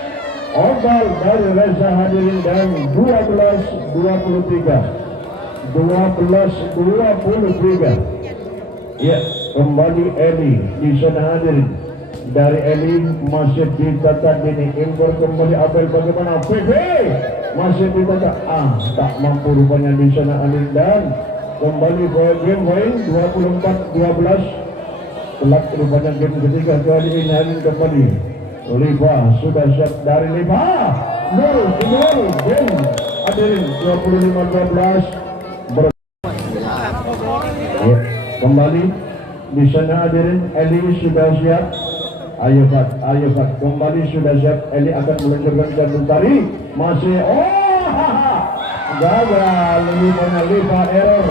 Obal dari Reza hadirin dan 12-23. 12-23. Ya, kembali Eli di sana hadirin. Dari Eli masih ditata Dini. Impor kembali Abel, bagaimana? PV masih ditata. Tak mampu rupanya di sana hadirin dan kembali game point 24-12. Telak rupanya game ketiga kali ini hadirin kembali. Liva sudah siap dari Liva. Game hadirin 25-12. Ya, kembali di sana hadirin. Eli sudah siap. Ayo Fat, kembali sudah siap. Eli akan meluncurkan jantung tari. Masih gagal. Liva error.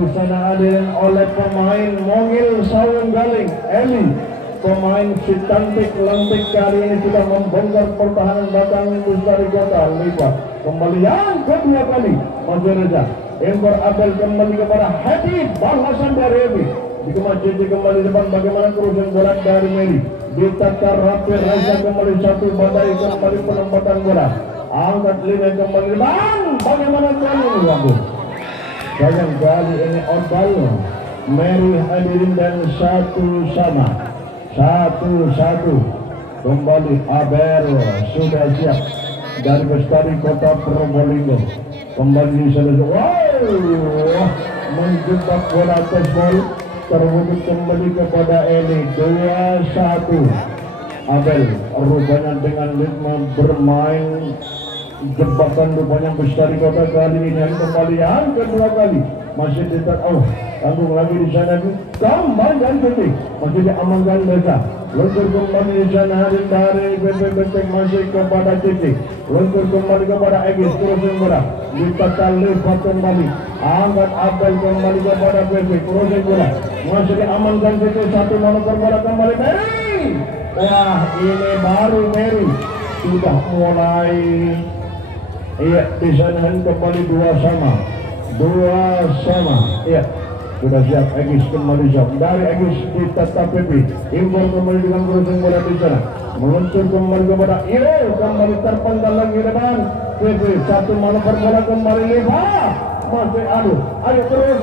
bisa dihadirkan oleh pemain Mongil Sawung Galing Eli. Pemain si cantik lentik kali ini sudah membongkar pertahanan batang Lestari Kota Lipa. Kembali yang kedua kali masih Reza. Impor Abel kembali kepada Happy, balasan dari Happy. Di kemajuan kembali depan bagaimana kerusuhan bola dari Mary. Ditata rapi Reza kembali satu badai kembali penempatan bola. Angkat lini kembali depan. Bagaimana kali ini Wabu? Sayang kali ini Odal Mary hadirin dan satu sama. Satu kembali Abel sudah siap dari Bestari Kota Probolinggo. Kembali wow, menjebak bola atas ball terwujud kembali kepada Eli 2-1. Abel rupanya dengan ritme bermain jebakan rupanya Bestari Kota kali ini yang kembali yang kedua kali masih tanggung lagi di sana kembali dan ketik masih diamankan Reza. Luntur kembali di sana dari Benteng masih kepada titik. Luntur kembali kepada Egis crossing bola ditata lepas kembali. Angkat Abel kembali kepada PP crossing bola masih diamankan titik. Satu nomor bola kembali Mary. Wah ini baru Mary sudah mulai di sana kembali 2 sama. Iya, sudah siap Egis kembali siap. Dari Egis ditata PP. Impor kembali dengan crossing bola di sana. Meluncur kembali kepada kembali terpenggal lagi depan. PP satu manuver bola kembali Liva. Masih ayo terus.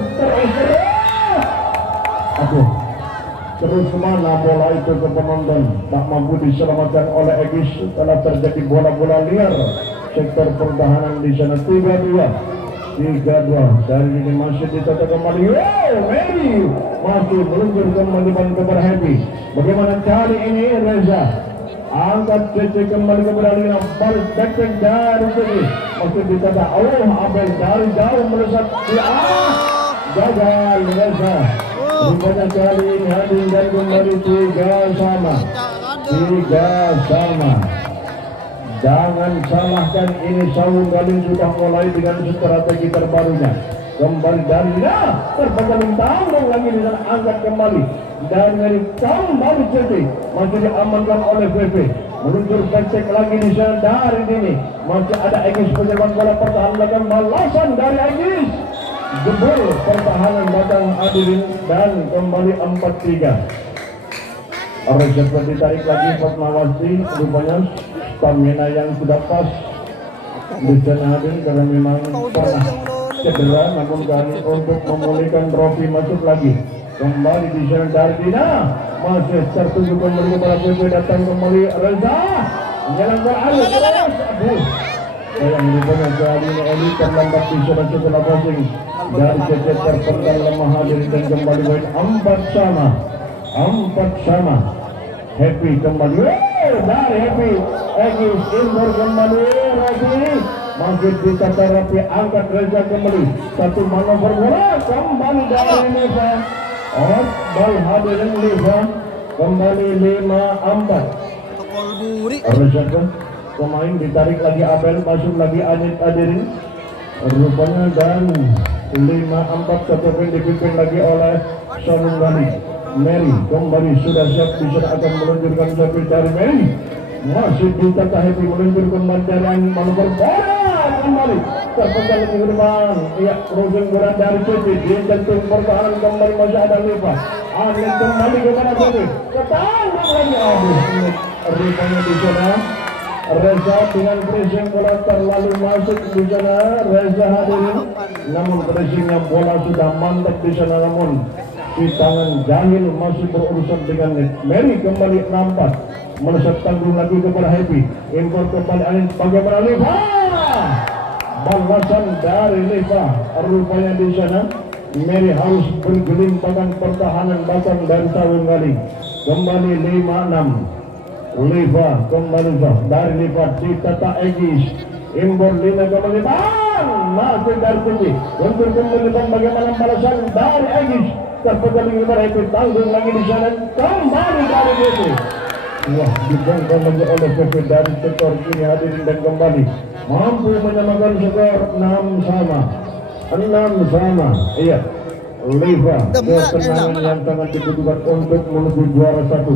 Terus kemana bola itu ke penonton? Tak mampu diselamatkan oleh Egis setelah terjadi bola-bola liar. Sektor pertahanan di sana 3-2 dari ini masih ditata kembali. Mary masih meluncur kembali kepada Happy. Bagaimana kali ini Reza angkat CC kembali kepada Lina. Baris backpack dari sini masih ditata. Abel dari jauh melesat gagal Reza. Rupanya kali ini hadir dan kembali 3 sama. Jangan salahkan ini Sawung Galing sudah mulai dengan strategi terbarunya. Kembali dari terpenggaling tanggung lagi di sana angkat kembali dan dari kembali CT masih diamankan oleh PP. Meluncur cek lagi di sana dari ini masih ada Egis penyerban bola pertahanan balasan dari Egis. Jebol pertahanan batang hadirin dan kembali 4-3. Reserve ditarik lagi Fatmawati rupanya stamina yang sudah pas di sana hadirin karena memang pernah cedera namun kali untuk memulihkan trofi masuk lagi kembali di sana dari Dina masih tertuju kembali kepada PP datang kembali Reza menyelenggar terus yang rupanya kali ini Eli terlambat di sana setelah passing dari CC terpenggal lemah hadirin dan kembali poin 4 sama. Happy kembali dari Happy Egis Impor kembali Rafi masih ditata rapi angkat Reza kembali satu manuver bola kembali dari Liva bal hadirin Liva kembali 5-4. Reza pemain ditarik lagi Abel masuk lagi Anit hadirin rupanya dan 5-4 satu poin dipimpin lagi oleh Sawung Galing. Mary kembali sudah siap bisa akan meluncurkan sapi dari Mary masih ditata Happy meluncur kembali dari manuver bola kembali terpenggal ke depan. Crossing bola dari CP dijentung pertahanan kembali masih ada Liva Anit kembali kepada Happy ketanggung lagi rupanya di sana Reza dengan pressing bola terlalu masuk di sana Reza hadirin namun pressingnya bola sudah mantap di sana namun di tangan Jahil masih berurusan dengan Mary kembali 6-4 melesat tanggung lagi kepada Happy Impor kembali Anit bagaimana Liva balasan dari Liva rupanya di sana Mary harus bergelimpangan pertahanan batang dari Sawung Galing kembali 5-6 Liva kembali dari Liva ditata Egis Impor Lina kembali masih dari tinggi untuk kembali bagaimana balasan dari Egis terpenggaling kepada Happy tanggung lagi di sana kembali dari PP. Wah dibongkar lagi oleh PP dari sektor kiri hadirin dan kembali mampu menyamakan skor 6 sama. Iya Leva ketenangan yang sangat dibutuhkan untuk menuju juara satu.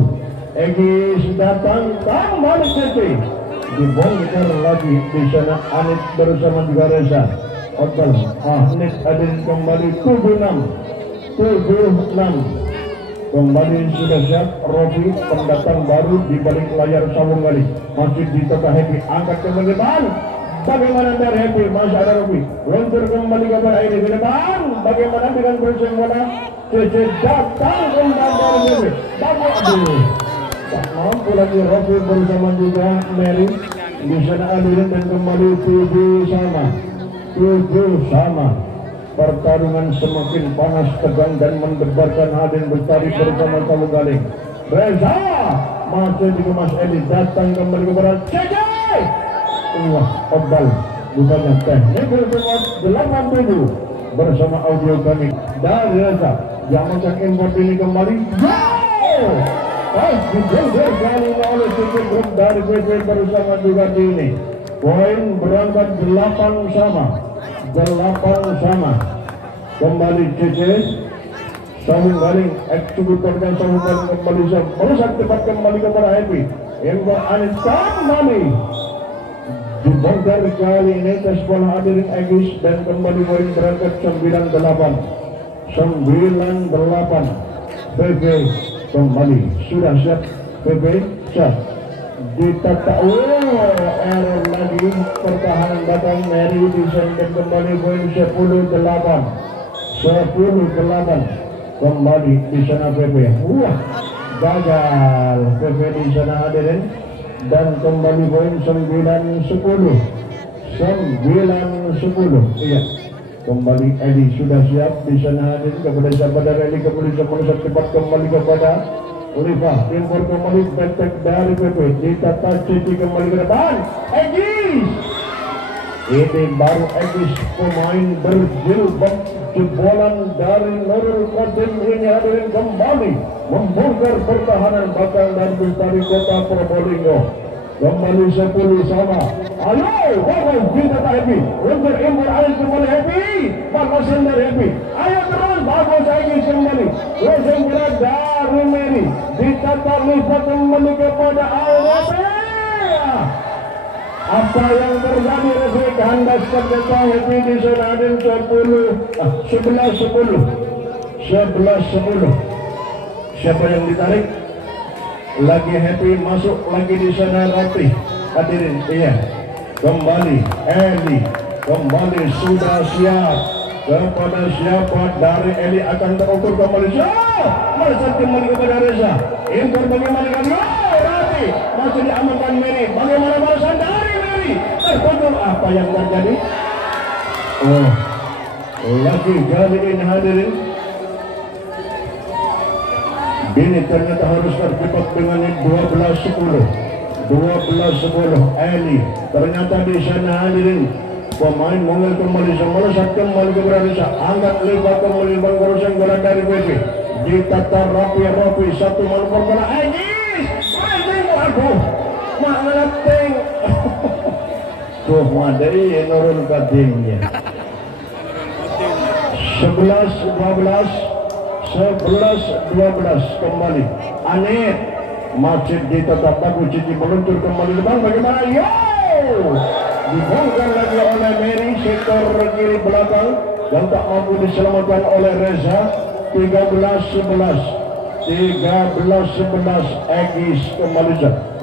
Egis datang kembali Cece, dibongkar lagi di sana Anit bersama juga Reza. Otal Anit Adin kembali 76. Kembali sudah siap Robi, pendatang baru di balik layar Sawung Gali. Masih di tengah Happy, angkat kembali depan. Bagaimana dari Happy? Masih ada Robi. Lontar kembali ke bawah ini ke depan. Bagaimana dengan bersama bola? Cece datang kembali dari Happy. Bagus. Tak mampu lagi Robi bersama juga Mary. Di sana Adirin dan kembali 7 sama. Pertarungan semakin panas, tegang dan mendebarkan. Hadin Bestari bersama Tamu Galing. Reza masih juga Mas Eli datang kembali kepada Cece. Wah, Obal bukannya teknik bersama 87 bersama audio kami dari Reza yang akan import ini kembali. Digeser kali ini oleh Cece Group dari PP bersama juga ini. Poin berangkat 8 sama. Kembali Cece Sawung Galing, eksekutor dan Sawung Galing kembali merusak cepat kembali kepada Happy. Yang Anit kembali dibongkar kali ini ke sekolah Adirin Egis dan kembali poin berangkat 98. PP kembali sudah siap. PP siap ditata. Error lagi, pertahanan datang Mary disendek kembali poin 10-8 kembali di sana PP. Wah, gagal PP di sana Hadirin dan kembali poin 9-10. Iya, kembali Edi sudah siap di sana Hadirin kepada sahabat Eli kembali merusak cepat kembali kepada Oliva, impor kembali petek dari PP, ditata Cici kembali ke depan. Egis, ini baru Egis pemain berjilbab jebolan dari Nurul Qadim ini Hadirin kembali membongkar pertahanan bakal dan Bestari Kota Probolinggo. Kembali 10 sama. Ayo, bagus ditata Happy. Untuk impor Alis kembali Happy. Bakasin dari Happy. Ayo terus, bagus Egis kembali. Racing gerak dari Mary. Ditata Lisa kembali kepada Alwape. Apa yang terjadi Refri kandas terdekat Happy di sana Adin 11-10. Siapa yang ditarik? Lagi Happy masuk lagi di sana Roti. Hadirin, iya. Kembali Eli, kembali sudah siap. Kepada siapa dari Eli akan terukur kembali. Masuk kembali kepada Reza. Impor bagaimana kali? Roti masih diamankan Mary. Bagaimana balasan dari Mary? Terkontrol apa yang terjadi? Lagi kali ini Hadirin. Ini ternyata harus terjebak dengan 12-10 Eli. Ternyata di sana Hadirin pemain Mongol kembali melesat kembali ke Reza. Angkat lebar kembali menguruskan bola dari PP. Ditata rapi satu manuver bola Egis. Aduh, mana ting. Tuh madai Nurul Qadimnya. 11-12 kembali. Anit masih ditetap bagus. Cici meluncur kembali depan. Bagaimana? Yo, dibongkar lagi oleh Mary sektor kiri belakang dan tak mampu diselamatkan oleh Reza. 13-11 Egis kembali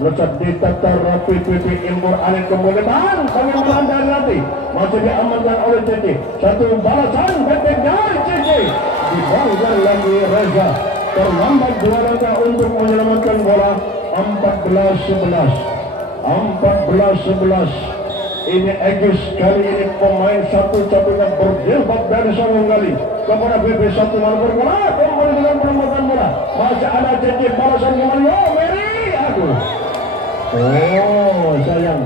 lecat ditata rapi PP impor Anit kembali depan. Bagaimana dari nanti masih diamankan oleh Cici. Satu balasan petek dari Cici. Dibongkar lagi Reza. Terlambat 2 langkah untuk menyelamatkan bola. 14-11. Ini Egis kali ini pemain satu-satunya berjilbab dari Sawung Gali kepada PP satu manuver bola. Kembali dengan perempatan bola. Masih ada Cici balasan kembali. Mary, aduh. Sayang.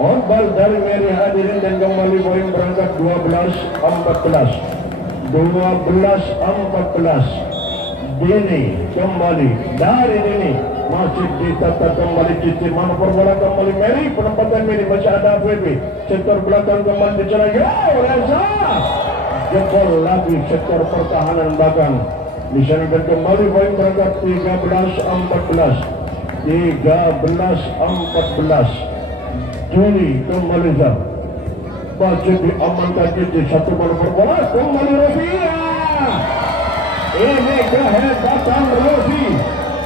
Ombal dari Mary Hadirin dan kembali poin berangkat 12-14. Dini kembali dari Dini masih ditata kembali Cici manuver bola kembali Mary. Penempatan Mary masih ada PP sektor belakang kembali dicerai. Reza jebol lagi sektor pertahanan belakang. Disanakan kembali poin berangkat 13-14. Juli kembali Zam. Baju diamankan di satu manuver bola kembali Rofia. Ini kehebatan Rofi.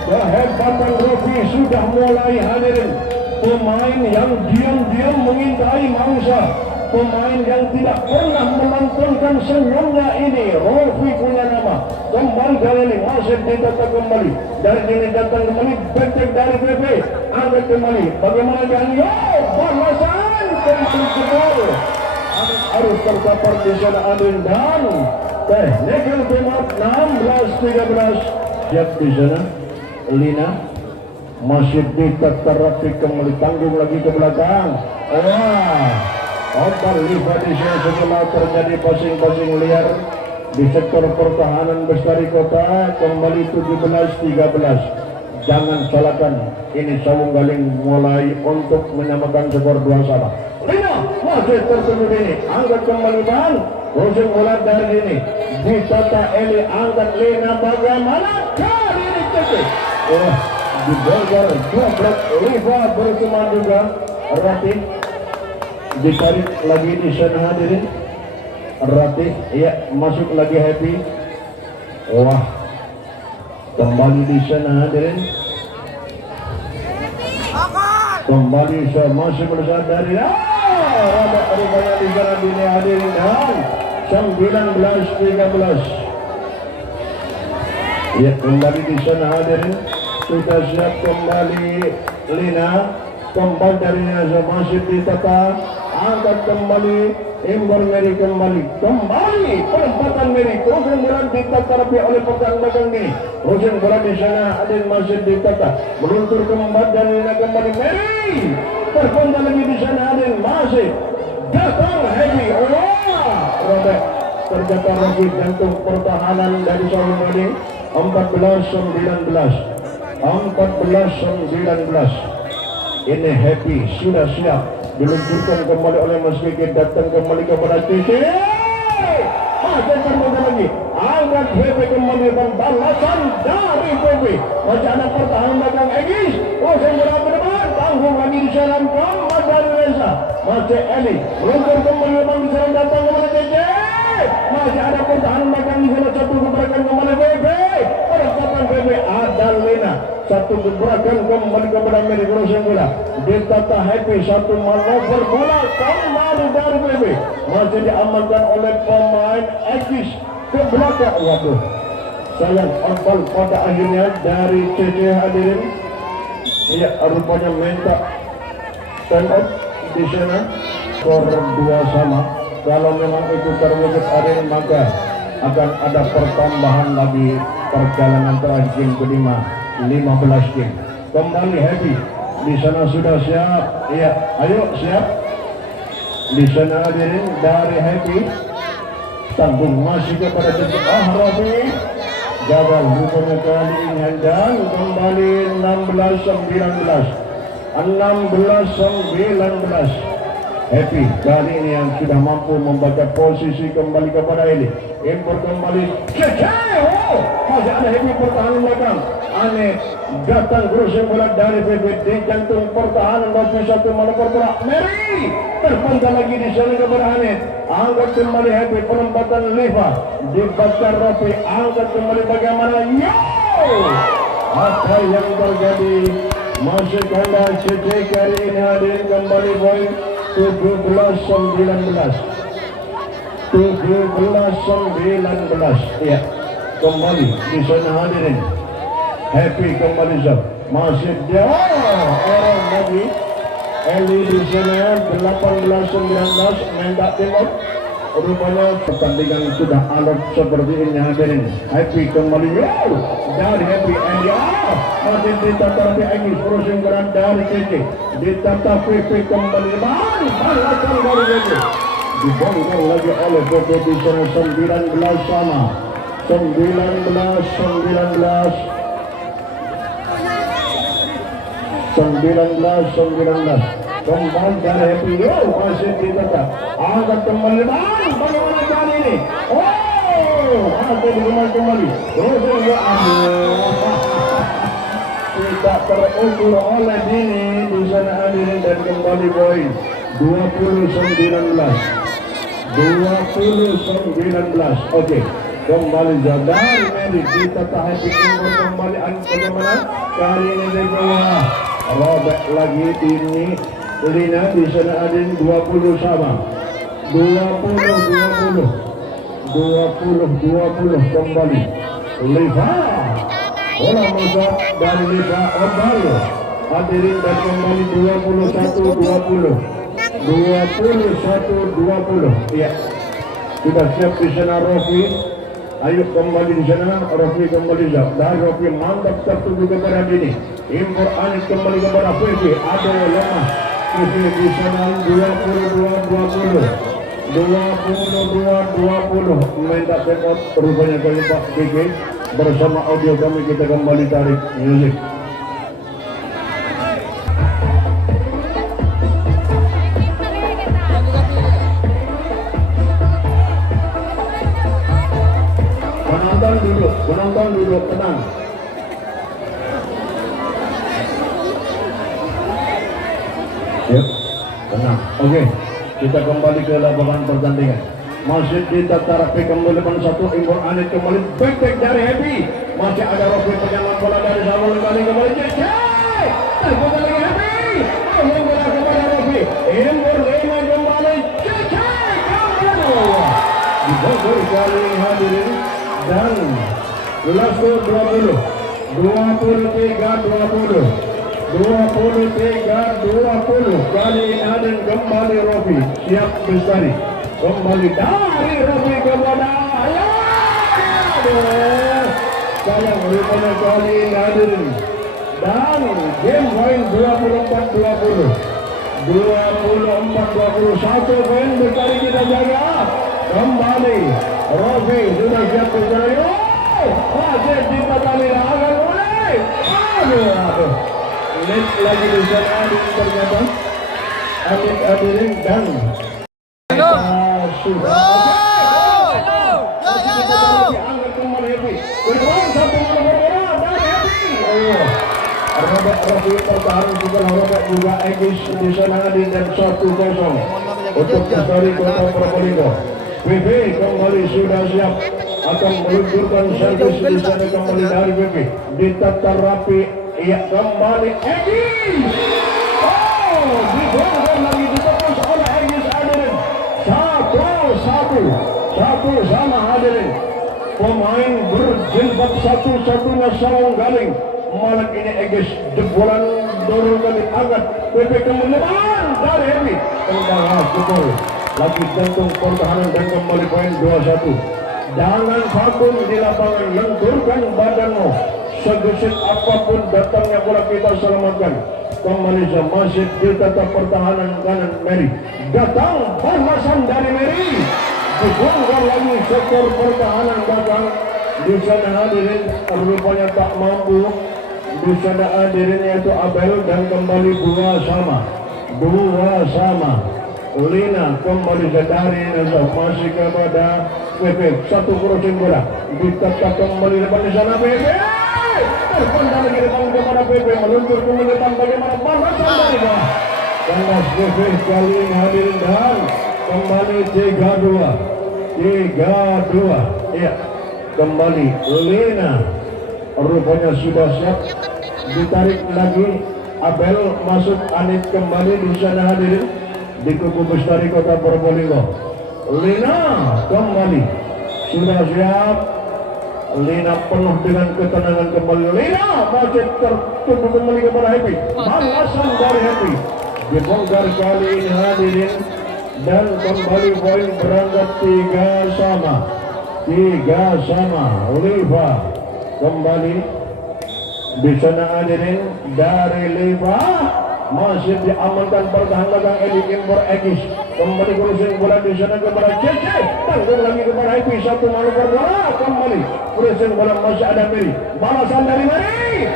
Kehebatan Rofi sudah mulai hadirin. Pemain yang diam-diam mengintai mangsa. Pemain yang tidak pernah melantunkan senyumnya ini. Rofi punya nama. Kembali kali ini masih ditata kembali. Dari sini datang kembali. Becek dari PP. Angkat kembali. Bagaimana dengan balasan kembali ke gol. Harus terkapar di sana Adin dan technical timeout 16-13. Siap di sana Lina masih diterapi kembali, tanggung lagi ke belakang. Ombak lipat di sini setelah terjadi passing liar di sektor pertahanan Bestari Kota. Kembali 17-13. Jangan salahkan, ini Sawung Galing mulai untuk menyamakan skor 2-1. Lina masih tertunggu ini, angkat kembali Bang. Ujung bola dari sini ditata Eli, angkat Lina, bagaimana kali ini cetek. Dibongkar dua blok Riva berteman juga Rati. Ditarik lagi di sana hadirin. Rati, iya masuk lagi Happy. Wah, kembali di sana hadirin. Kembali masih bersama dari Rada rupanya di sana dini hadirin dan 19-13. Ya kembali di sana hadirin. Sudah siap kembali Lina. Kembali dari Naza masih ditata. Angkat kembali Imbar Meri kembali penempatan Meri. Ujung bola ditata oleh pertahanan belakang ini. Ujung bola di sana ada masih ditata. Meluntur kembali dan Lina kembali Meri. Terpendam lagi di sana ada masih datang Happy. Robek terjatuh lagi jantung pertahanan dari Sawung Galing. 14-19. Ini Happy sudah siap diluncurkan kembali oleh Mas Kiki, datang kembali kepada Cici. Masih terbuka lagi. Angkat PP kembali dan balasan dari PP. Masih ada pertahanan belakang Egis. Masih berapa depan? Tanggung lagi di sana Muhammad dari Reza. Masih Eli. Luncur kembali memang di sana datang kepada Cici. Masih ada pertahanan belakang di sana, satu gebrakan kembali PP. Perhatikan PP ada Lina. Satu gebrakan kembali kepada Meri Crossing bola. Ditata Happy, satu manuver bola kembali dari PP. Masih diamankan oleh pemain Egis ke belakang. Waduh, sayang ombal pada akhirnya dari CC hadirin. Iya, rupanya minta stand up di sana. Skor 2 sama. Kalau memang itu terwujud hadirin, maka akan ada pertambahan lagi perjalanan terakhir game kelima. 15 game. Kembali Happy. Di sana sudah siap. Iya, ayo siap. Di sana hadirin dari Happy. Tanggung masih kepada Cecep Rafi. Gagal rupanya kali ini dan kembali 16-19. 16-19. Happy kali ini yang sudah mampu membaca posisi kembali kepada Eli. Impor kembali Cecep. Masih ada Happy pertahanan belakang. Aneh datang crossing bola dari PP di jantung pertahanan. Masih satu manuver bola Meri terpental lagi di sana kepada Aneh. Angkat kembali Happy, penempatan Liva dibakar Rafi. Angkat kembali bagaimana apa yang terjadi. Masih kanda CC kali ini hadir kembali poin 17-19. 17-19. Iya, kembali di sana hadirin. Happy kembali Zab. Masih dia orang lagi. Eli di sana 18-19 mendak timur. Rupanya pertandingan sudah alot seperti ini hadirin. Happy kembali dari Happy Eli. Masih ditata di Engis crossing berat dari CC. Ditata PP kembali. Balasan dari CC. Dibongkar lagi oleh PP di sana 19 sama. 19. Kembali dari Happy. Masih ditata. Angkat kembali. Bagaimana kali ini? Dini. Oh, masih kembali. Terus ya, tidak terukur oleh Dini di sana hadirin dan kembali poin 20-19. Oke, kembali Zadar Meri kita tahan timur kembali bagaimana kali ini di bawah robek lagi Dini Lina di sana hadirin 20 sama 20 kembali Liva bola masuk dari Liva Obalo hadirin dan kembali 21-20 ya sudah siap di sana Rofi. Ayo kembali di sana Rofi kembali dari Rofi mantap tertuju kepada Dini impor Anis kembali kepada Febi ada lemah Febi di sana 22 minta tekot rupanya kali Pak Kiki bersama audio kami kita kembali tarik music. Penonton duduk tenang. Yuk, tenang. Oke, kita kembali ke lapangan pertandingan. Masih kita tarapi kembali depan satu impor Anit kembali back dari Happy. Masih ada Rofi penyelamat bola dari Samuel kembali Cecek. Terbuka lagi Happy. Yang bola kepada Rofi. Impor Lema kembali Cecek. Dibogor kali hadirin dan Glasgow 20 kali Aden kembali Rofi siap Bestari kembali dari Rofi kepada sayang rupanya kali Aden dan game point 24-20 poin Bestari kita jaga kembali Rofi sudah siap Bestari masih dipatali akan mulai aduh net lagi di sana ternyata hadirin dan sudah Rofi pertahanan juga Egis di sana dan 1-0 untuk Bestari Kota Probolinggo. PP kembali sudah siap akan meluncurkan servis di sana kembali dari PP ditata rapi ia kembali Egis dibongkar lagi ditepus oleh Egis hadirin 1-1 sama hadirin pemain berjilbab satu-satunya Sawang Galing malam ini Egis jebolan dorong kali angkat PP kembali dari Happy tendangan jebol lagi jantung pertahanan dan kembali poin 2-1. Jangan vakum di lapangan, lenturkan badanmu. Segesit apapun datangnya bola kita selamatkan. Kembali masih di tata pertahanan kanan Meri. Datang balasan dari Meri. Dibongkar lagi sektor pertahanan belakang. Di sana hadirin rupanya tak mampu. Di sana hadirin yaitu Abel dan kembali 2 sama. Lina kembali dari masih kepada PP satu crossing bola ditetap kembali depan di sana PP terpendam lagi depan kepada PP meluncur ke depan bagaimana balasan dari bawah kandas PP kali ini hadirin dan kembali 3-2 iya kembali Lina rupanya sudah siap ditarik lagi Abel masuk Anit kembali di sana hadirin di kubu Bestari Kota Probolinggo. Lina kembali sudah siap. Lina penuh dengan ketenangan kembali. Lina masih tertutup kembali kepada Happy. Balasan dari Happy dibongkar kali ini hadirin dan kembali poin berangkat 3 sama. Liva kembali di sana hadirin dari Liva. Masih diamankan pertahanan belakang Edi Impor Egis kembali crossing bola di sana kepada Cece tanggung lagi kepada Happy satu manuver bola kembali crossing bola masih ada Meri balasan dari Meri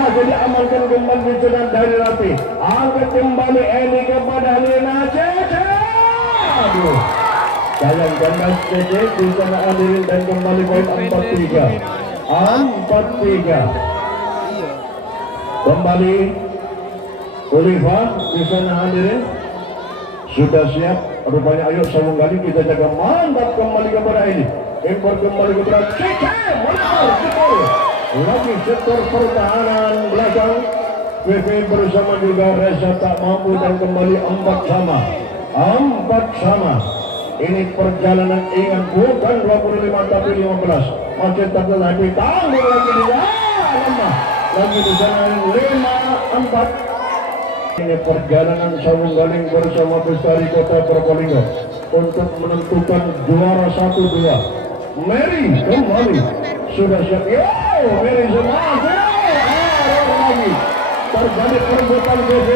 masih diamankan kembali di sana dari Rapi angkat kembali Edi kepada Lina Cece Aduh, sayang ganas CC di sana hadirin dan kembali poin 4-3. 4-3. Kembali Oliva di sana hadirin sudah siap. Rupanya ayo sambung kali kita jaga mantap kembali kepada ini. Impor kembali kepada CC. Lagi sektor pertahanan belakang. PP bersama juga Reza tak mampu dan kembali 4 sama. Ini perjalanan ingat bukan 25 tapi 15. Masih terlalu tanggung lagi di lemah. Lagi di sana 5-4. Ini perjalanan Sawung Galing bersama Bestari Kota Probolinggo untuk menentukan juara 1-2. Mary kembali sudah siap. Mary semangat. Lagi terjadi perebutan PV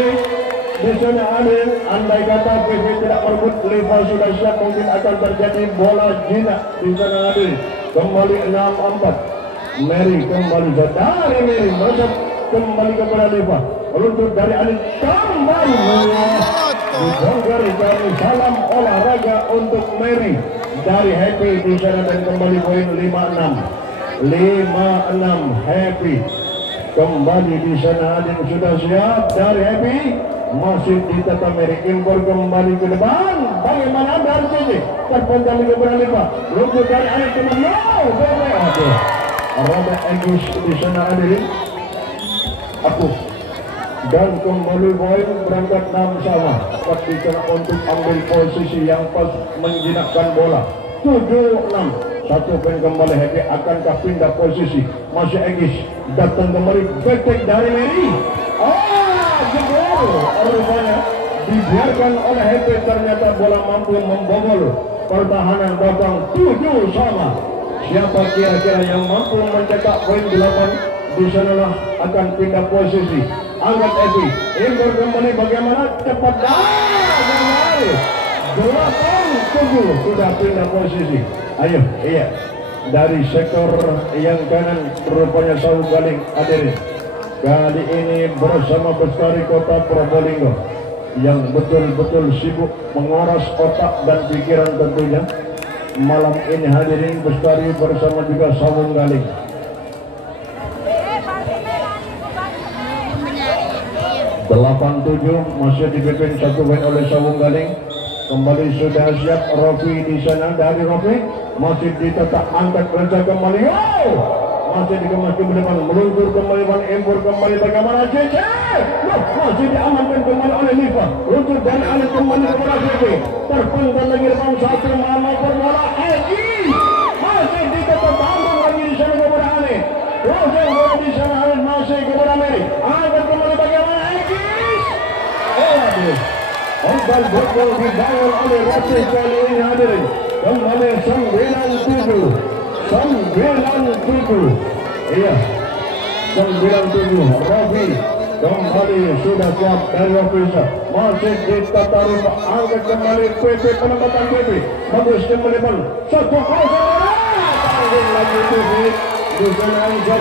di sana adil. Andai kata PV tidak merebut, Liva sudah siap, mungkin akan terjadi bola jinak di sana adil. Kembali 6-4. Mary kembali dari Mary masuk kembali kepada Liva. Untuk dari Alin kembali dibongkar dari salam olahraga untuk Mary dari Happy di sana dan kembali poin 5-6 Happy kembali di sana. Adin sudah siap dari Happy masih ditata Mary. Impor kembali ke depan. Bagaimana dari sini terpental kepada Liva. Untuk dari Alin kembali Robert Agus di sana Adin aku dan kembali poin berangkat 6 sama. Ketika untuk ambil posisi yang pas menjinakkan bola 7-6. Satu poin kembali Happy. Akankah pindah posisi? Masih Egis datang kembali betek dari Mary. Jebol rupanya dibiarkan oleh Happy. Ternyata bola mampu membobol pertahanan belakang 7 sama. Siapa kira-kira yang mampu mencetak poin 8? Di sanalah akan pindah posisi. Angkat Happy. Impor kembali bagaimana cepat dari 8-7 sudah pindah posisi. Ayo, iya dari sektor yang kanan rupanya Sawung Galing hadirin. Kali ini bersama Bestari Kota Probolinggo yang betul-betul sibuk menguras otak dan pikiran tentunya. Malam ini hadirin Bestari bersama juga Sawung Galing. 8-7 masih dipimpin 1 poin oleh Sawung Galing. Kembali sudah siap Rofi di sana. Dari Rofi masih ditetak angkat Reza kembali. Masih dikemas ke depan, meluncur kembali Impor kembali bagaimana CC. Masih diamankan kembali oleh Liva. Luncur dan Alin kembali kepada CC. Terpental lagi depan satu mama perbola Egi. Masih ditetak tanggung lagi di sana kepada Alin. Langsung bola di sana Alin masih kepada Mary. Angkat kembali bagaimana Egi. Ombal bokol dibangun oleh Rofi kali ini hadirin. Kembali 9-7. Iya 9-7 Rofi kembali sudah siap dari Rofi. Masih ditata rupa. Angkat kembali PP penempatan PP. Bagus kembali pun 1-0. Tanggung lagi PP. Di sana 10-7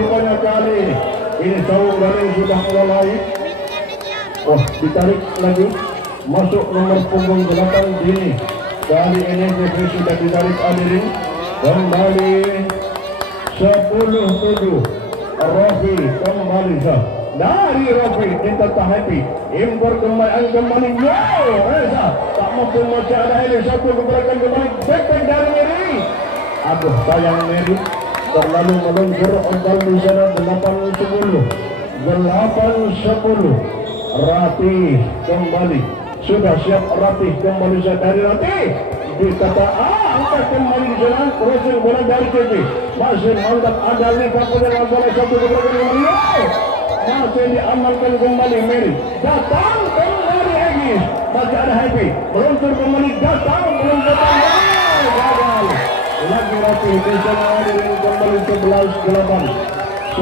rupanya kali ini. Ini Sawung Galing sudah mulai. Ditarik lagi. Masuk nomor punggung 8 Dini. Kali ini PP sudah ditarik hadirin. Kembali 10-7 Rofi kembali dari Rofi ditata Happy. Impor kembali Reza tak mampu masih ada ini. Satu keberakan kembali betek dari Mary. Aduh sayang Mary terlalu meluncur. Ombal di sana 8-10. Ratih kembali sudah siap. Ratih kembali dari Ratih ditata angkat kembali di jalan. Crossing bola dari CC masih mantap. Ada Liva punya bola. Satu keberakan kembali masih diamankan kembali Mary. Datang kembali Egis. Masih ada Happy meluncur kembali. Datang belum datang. Gagal lagi Ratih di sana hadirin. Kembali 11-8.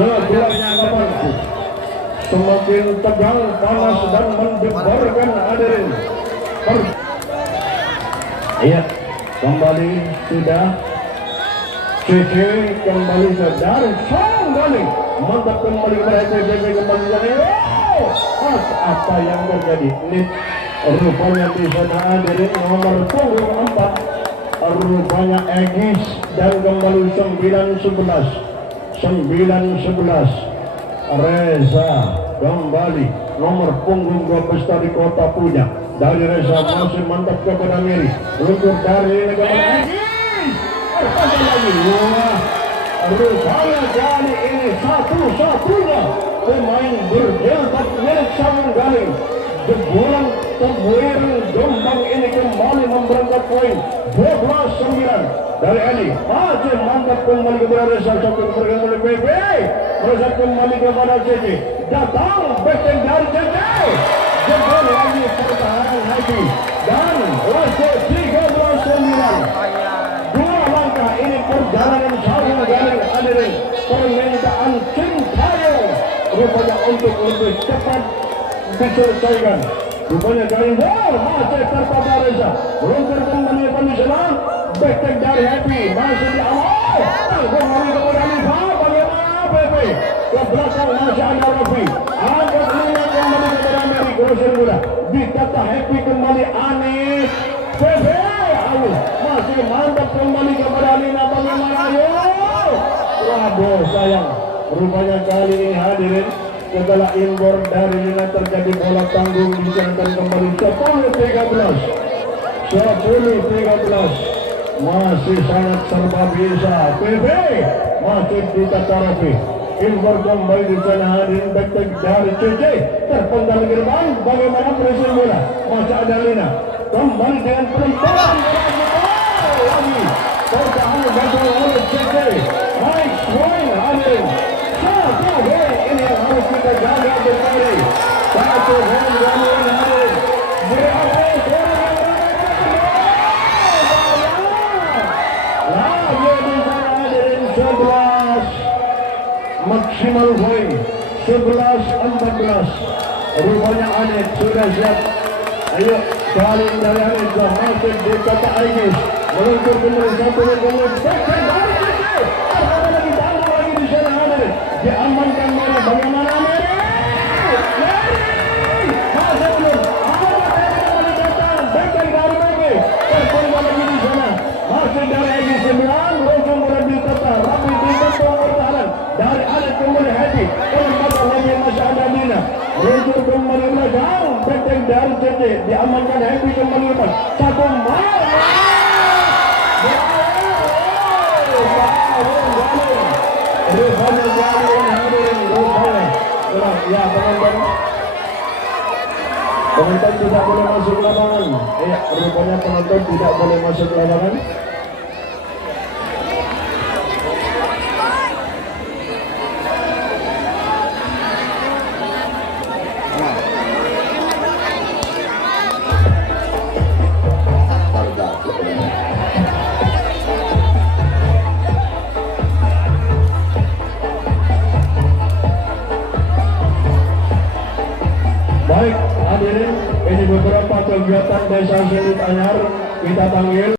Semakin tegang, panas dan mendebarkan hadirin. Iya, kembali sudah CC kembali dari Sawung Galing. Mantap kembali kepada CC kembali dari Apa yang terjadi? Ini rupanya di sana hadirin nomor punggung 4. Rupanya Egis dan kembali 9-11 Reza kembali nomor punggung 12 dari Kota Punya. Dari Reza masih mantap kepada Miri, luntur dari negara Egis lagi. Wah, rupanya kali ini satu-satunya pemain berjilbab milik Sawung Galing. Jebolan Temuir Jombang ini kembali memberangkat poin 12-9 dari Eli. Masih mantap kembali kepada Reza, satu kembali PP. Reza kembali kepada CC. Datang backhand dari CC. Jebol lagi pertahanan Haji. Dan Reza 13-9. Dua langkah ini perjalanan Sawung Galing hadirin. Permintaan Sintayong rupanya untuk lebih cepat diselesaikan. Rupanya dari masih terpapar Reza. Luntur kembali penyelam. Backhand dari Happy masih di awal. Kembali kepada Alifa. Bagaimana PP? Ke belakang masih ada Rafi. Angkat lima kembali kepada Mary. Crossing bola. Ditata Happy kembali Anis. PP. Masih mantap kembali kepada Alina. Bagaimana? Ayo. Waduh sayang. Rupanya kali ini hadirin setelah inbound dari Lina terjadi bola tanggung dijalankan kembali 10-13 masih sangat serba bisa. PB masih ditata Rafi. Inbound kembali di sana hadirin back dari CC terpenggal gerbang. Bagaimana pressing bola? Masih ada Lina kembali dengan perempuan lagi pertahanan dibantu oleh CC. Nice point hadirin. Satu poin ini yang harus kita jaga bersama. Satu poin yang hadirin. Berapa poin lagi di sana hadirin 11 maksimal poin 11-14. Rupanya Anet sudah siap. Ayo kali dari Anet masih di kota Aegis meluncur kembali satu kembali backhand dari CC. Lagi tanggung lagi di sana hadirin. Diamankan Mary. Bagaimana Mary? Masih belum. Kembali datang. Backhand dari Mary. Terpenggal lagi di sana. Masih dari Aegis 9. Langsung berada kota. Rapi di kantong pertahanan. Dari Anet kembali Haji. Kembali lagi masih ada Dina. Langsung kembali belakang. Backhand dari CC. Diamankan Haji kembali lepas. Satu malam. Rupanya jauh hadirin rupanya. Ya penonton tidak boleh masuk lapangan. Rupanya penonton tidak boleh masuk lapangan. Baik hadirin, ini beberapa kegiatan Desa Silit Anyar kita panggil.